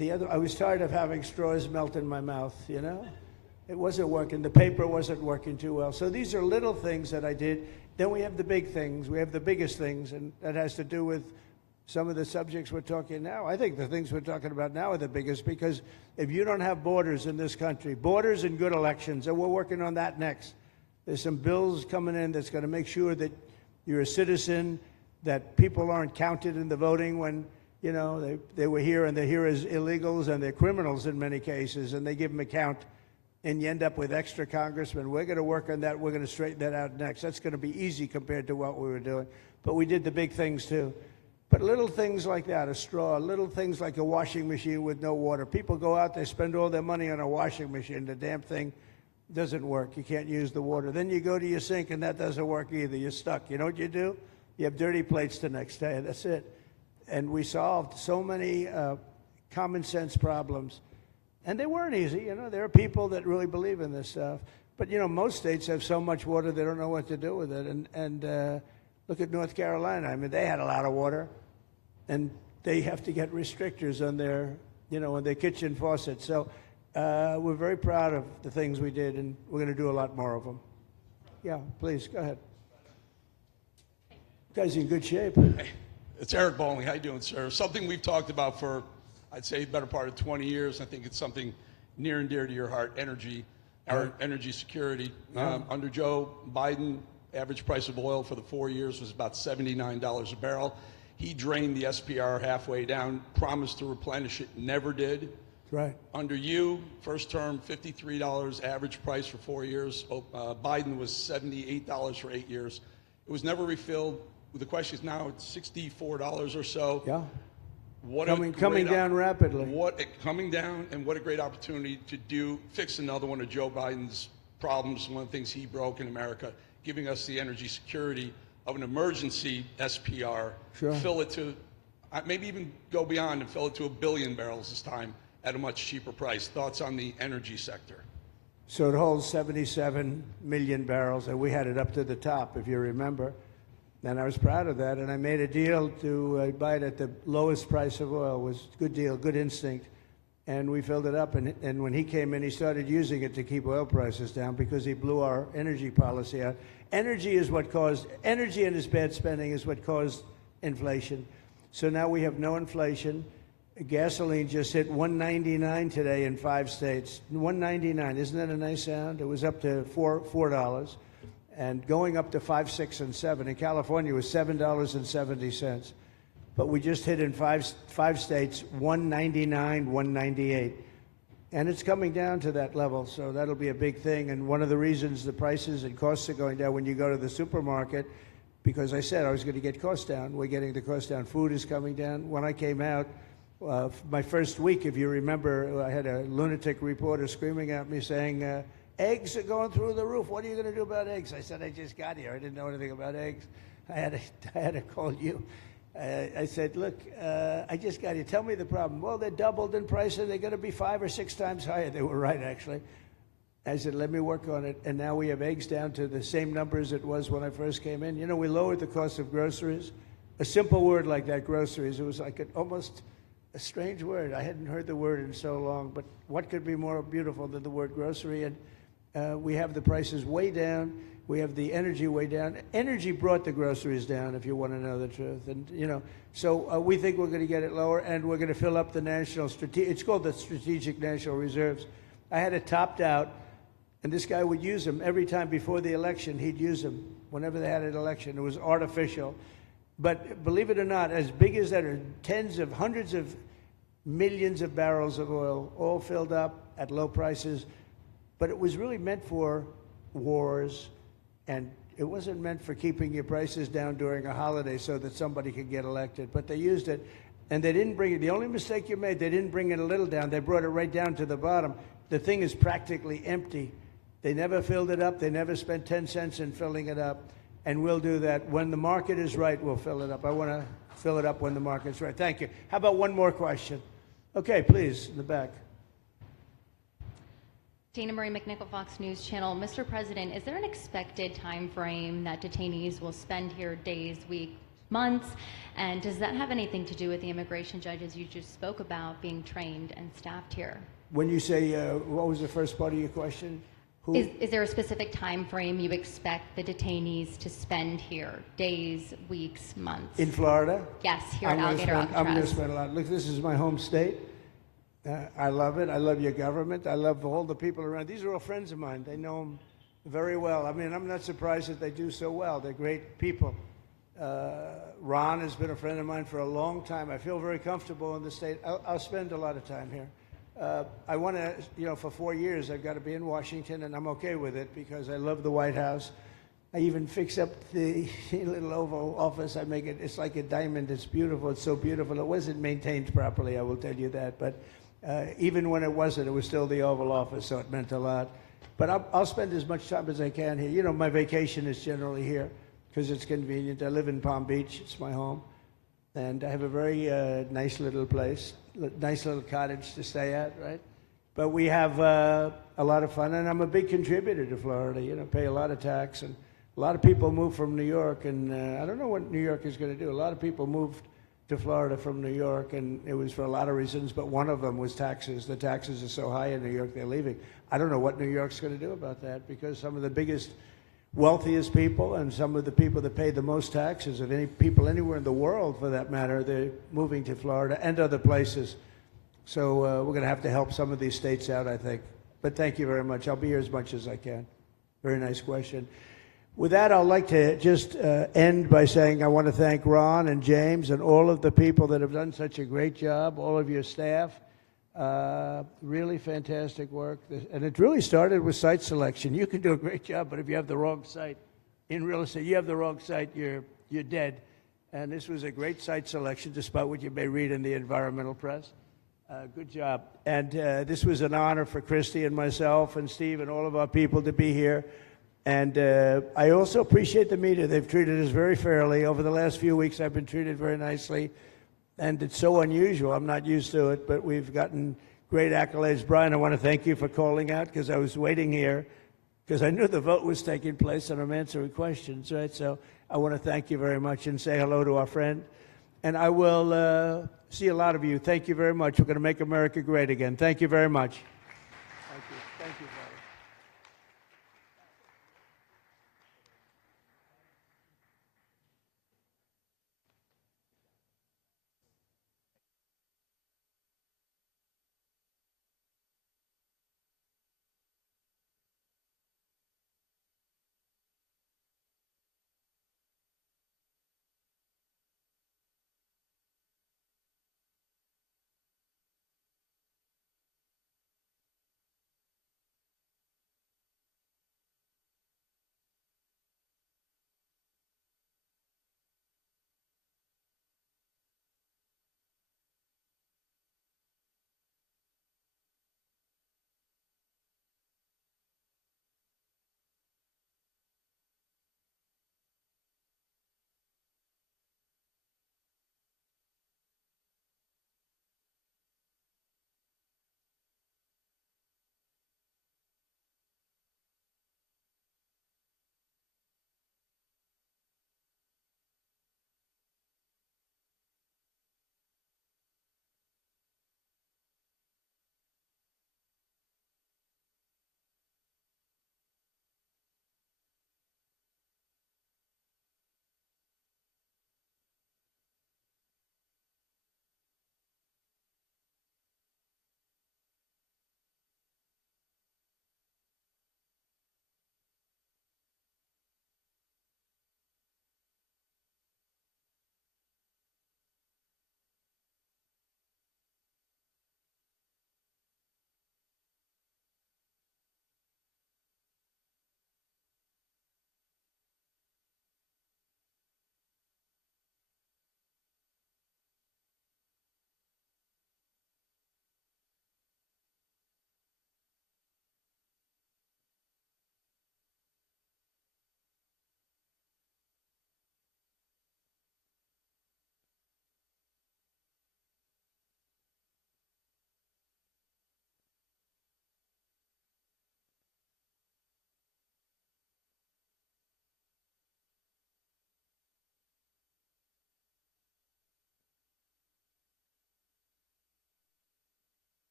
I was tired of having straws melt in my mouth, you know? It wasn't working. The paper wasn't working too well. So these are little things that I did. Then we have the big things. We have the biggest things, and that has to do with some of the subjects we're talking now. I think the things we're talking about now are the biggest, because if you don't have borders in this country, borders and good elections, and we're working on that next. There's some bills coming in that's going to make sure that you're a citizen, that people aren't counted in the voting when, you know, they were here and they're here as illegals and they're criminals in many cases, and they give them a count, and you end up with extra congressmen. We're going to work on that. We're going to straighten that out next. That's going to be easy compared to what we were doing. But we did the big things too. But little things like that, a straw, little things like a washing machine with no water. People go out, they spend all their money on a washing machine. The damn thing doesn't work. You can't use the water. Then you go to your sink, and that doesn't work either. You're stuck. You know what you do? You have dirty plates the next day. That's it. And we solved so many common sense problems. And they weren't easy. You know, there are people that really believe in this stuff. But, you know, most states have so much water, they don't know what to do with it. And look at North Carolina. I mean, they had a lot of water, and they have to get restrictors on their, you know, on their kitchen faucet. So we're very proud of the things we did, and we're going to do a lot more of them. Yeah, please, go ahead. You guys in good shape. Hey, it's Eric Bowling. How you doing, sir? Something we've talked about for, I'd say, the better part of 20 years. I think it's something near and dear to your heart, energy, our energy security. Yeah. Under Joe Biden, average price of oil for the 4 years was about $79 a barrel. He drained the SPR halfway down, promised to replenish it, never did. That's right. Under you, first term, $53 average price for 4 years. Biden was $78 for 8 years. It was never refilled. The question is now it's $64 or so. Yeah. What coming down rapidly. Coming down, and what a great opportunity to fix another one of Joe Biden's problems, one of the things he broke in America, giving us the energy security of an emergency SPR, Sure. fill it to, maybe even go beyond and fill it to 1 billion barrels this time at a much cheaper price. Thoughts on the energy sector? So it holds 77 million barrels, and we had it up to the top, if you remember. And I was proud of that, and I made a deal to buy it at the lowest price of oil. It was a good deal, good instinct. And we filled it up, and when he came in, he started using it to keep oil prices down because he blew our energy policy out. Energy and his bad spending is what caused inflation. So now we have no inflation. Gasoline just hit $1.99 today in 5 states. $1.99, isn't that a nice sound? It was up to $4. And going up to 5, 6, and 7. In California, it was $7.70. But we just hit in five states $1.99, $1.98. And it's coming down to that level, so that'll be a big thing. And one of the reasons the prices and costs are going down when you go to the supermarket, because I said I was going to get costs down. We're getting the cost down. Food is coming down. When I came out, my first week, if you remember, I had a lunatic reporter screaming at me saying, eggs are going through the roof. What are you going to do about eggs? I said, I just got here. I didn't know anything about eggs. I had to call you. I said, look, I just got here. Tell me the problem. Well, they're doubled in price, and they're going to be 5 or 6 times higher. They were right, actually. I said, let me work on it. And now we have eggs down to the same numbers it was when I first came in. You know, we lowered the cost of groceries. A simple word like that, groceries, it was like almost a strange word. I hadn't heard the word in so long, but what could be more beautiful than the word grocery? And we have the prices way down. We have the energy way down. Energy brought the groceries down, if you want to know the truth. And, you know, so we think we're going to get it lower, and we're going to fill up the it's called the Strategic National Reserves. I had it topped out, and this guy would use them every time before the election. He'd use them whenever they had an election. It was artificial. But believe it or not, as big as that are tens of hundreds of millions of barrels of oil, all filled up at low prices. But it was really meant for wars, and it wasn't meant for keeping your prices down during a holiday so that somebody could get elected. But they used it, and they didn't bring it. The only mistake you made, they didn't bring it a little down. They brought it right down to the bottom. The thing is practically empty. They never filled it up. They never spent 10 cents in filling it up. And we'll do that. When the market is right, we'll fill it up. I want to fill it up when the market's right. Thank you. How about one more question? Okay, please, in the back. Dana Marie McNichol, Fox News Channel. Mr. President, is there an expected time frame that detainees will spend here, days, weeks, months? And does that have anything to do with the immigration judges you just spoke about being trained and staffed here? When you say, what was the first part of your question? Who? Is there a specific time frame you expect the detainees to spend here? Days, weeks, months? In Florida? Yes, here at Alligator Alcatraz. I'm going to spend a lot. Look, this is my home state. I love it. I love your government. I love all the people around. These are all friends of mine. They know them very well. I mean, I'm not surprised that they do so well. They're great people. Ron has been a friend of mine for a long time. I feel very comfortable in the state. I'll spend a lot of time here. I want to, you know, for 4 years, I've got to be in Washington, and I'm okay with it because I love the White House. I even fix up the little Oval Office. I make it, it's like a diamond. It's beautiful. It's so beautiful. It wasn't maintained properly, I will tell you that. But even when it wasn't, it was still the Oval Office, so it meant a lot. But I'll spend as much time as I can here. You know, my vacation is generally here because it's convenient. I live in Palm Beach. It's my home. And I have a very nice little place, nice little cottage to stay at, right? But we have a lot of fun, and I'm a big contributor to Florida, you know, pay a lot of tax. And a lot of people move from New York, and I don't know what New York is going to do. A lot of people moved to Florida from New York, and it was for a lot of reasons, but one of them was taxes. The taxes are so high in New York, they're leaving. I don't know what New York's going to do about that, because some of the biggest, wealthiest people and some of the people that pay the most taxes of any people anywhere in the world, for that matter, they're moving to Florida and other places. So we're going to have to help some of these states out, I think. But thank you very much. I'll be here as much as I can. Very nice question. With that, I'd like to just end by saying I want to thank Ron and James and all of the people that have done such a great job, all of your staff. Really fantastic work. And it really started with site selection. You can do a great job, but if you have the wrong site in real estate, you have the wrong site, you're dead. And this was a great site selection, despite what you may read in the environmental press. Good job. And this was an honor for Christy and myself and Steve and all of our people to be here. And I also appreciate the media. They've treated us very fairly. Over the last few weeks, I've been treated very nicely. And it's so unusual. I'm not used to it, but we've gotten great accolades. Brian, I want to thank you for calling out, because I was waiting here, because I knew the vote was taking place and I'm answering questions, right? So I want to thank you very much and say hello to our friend. And I will see a lot of you. Thank you very much. We're going to make America great again. Thank you very much.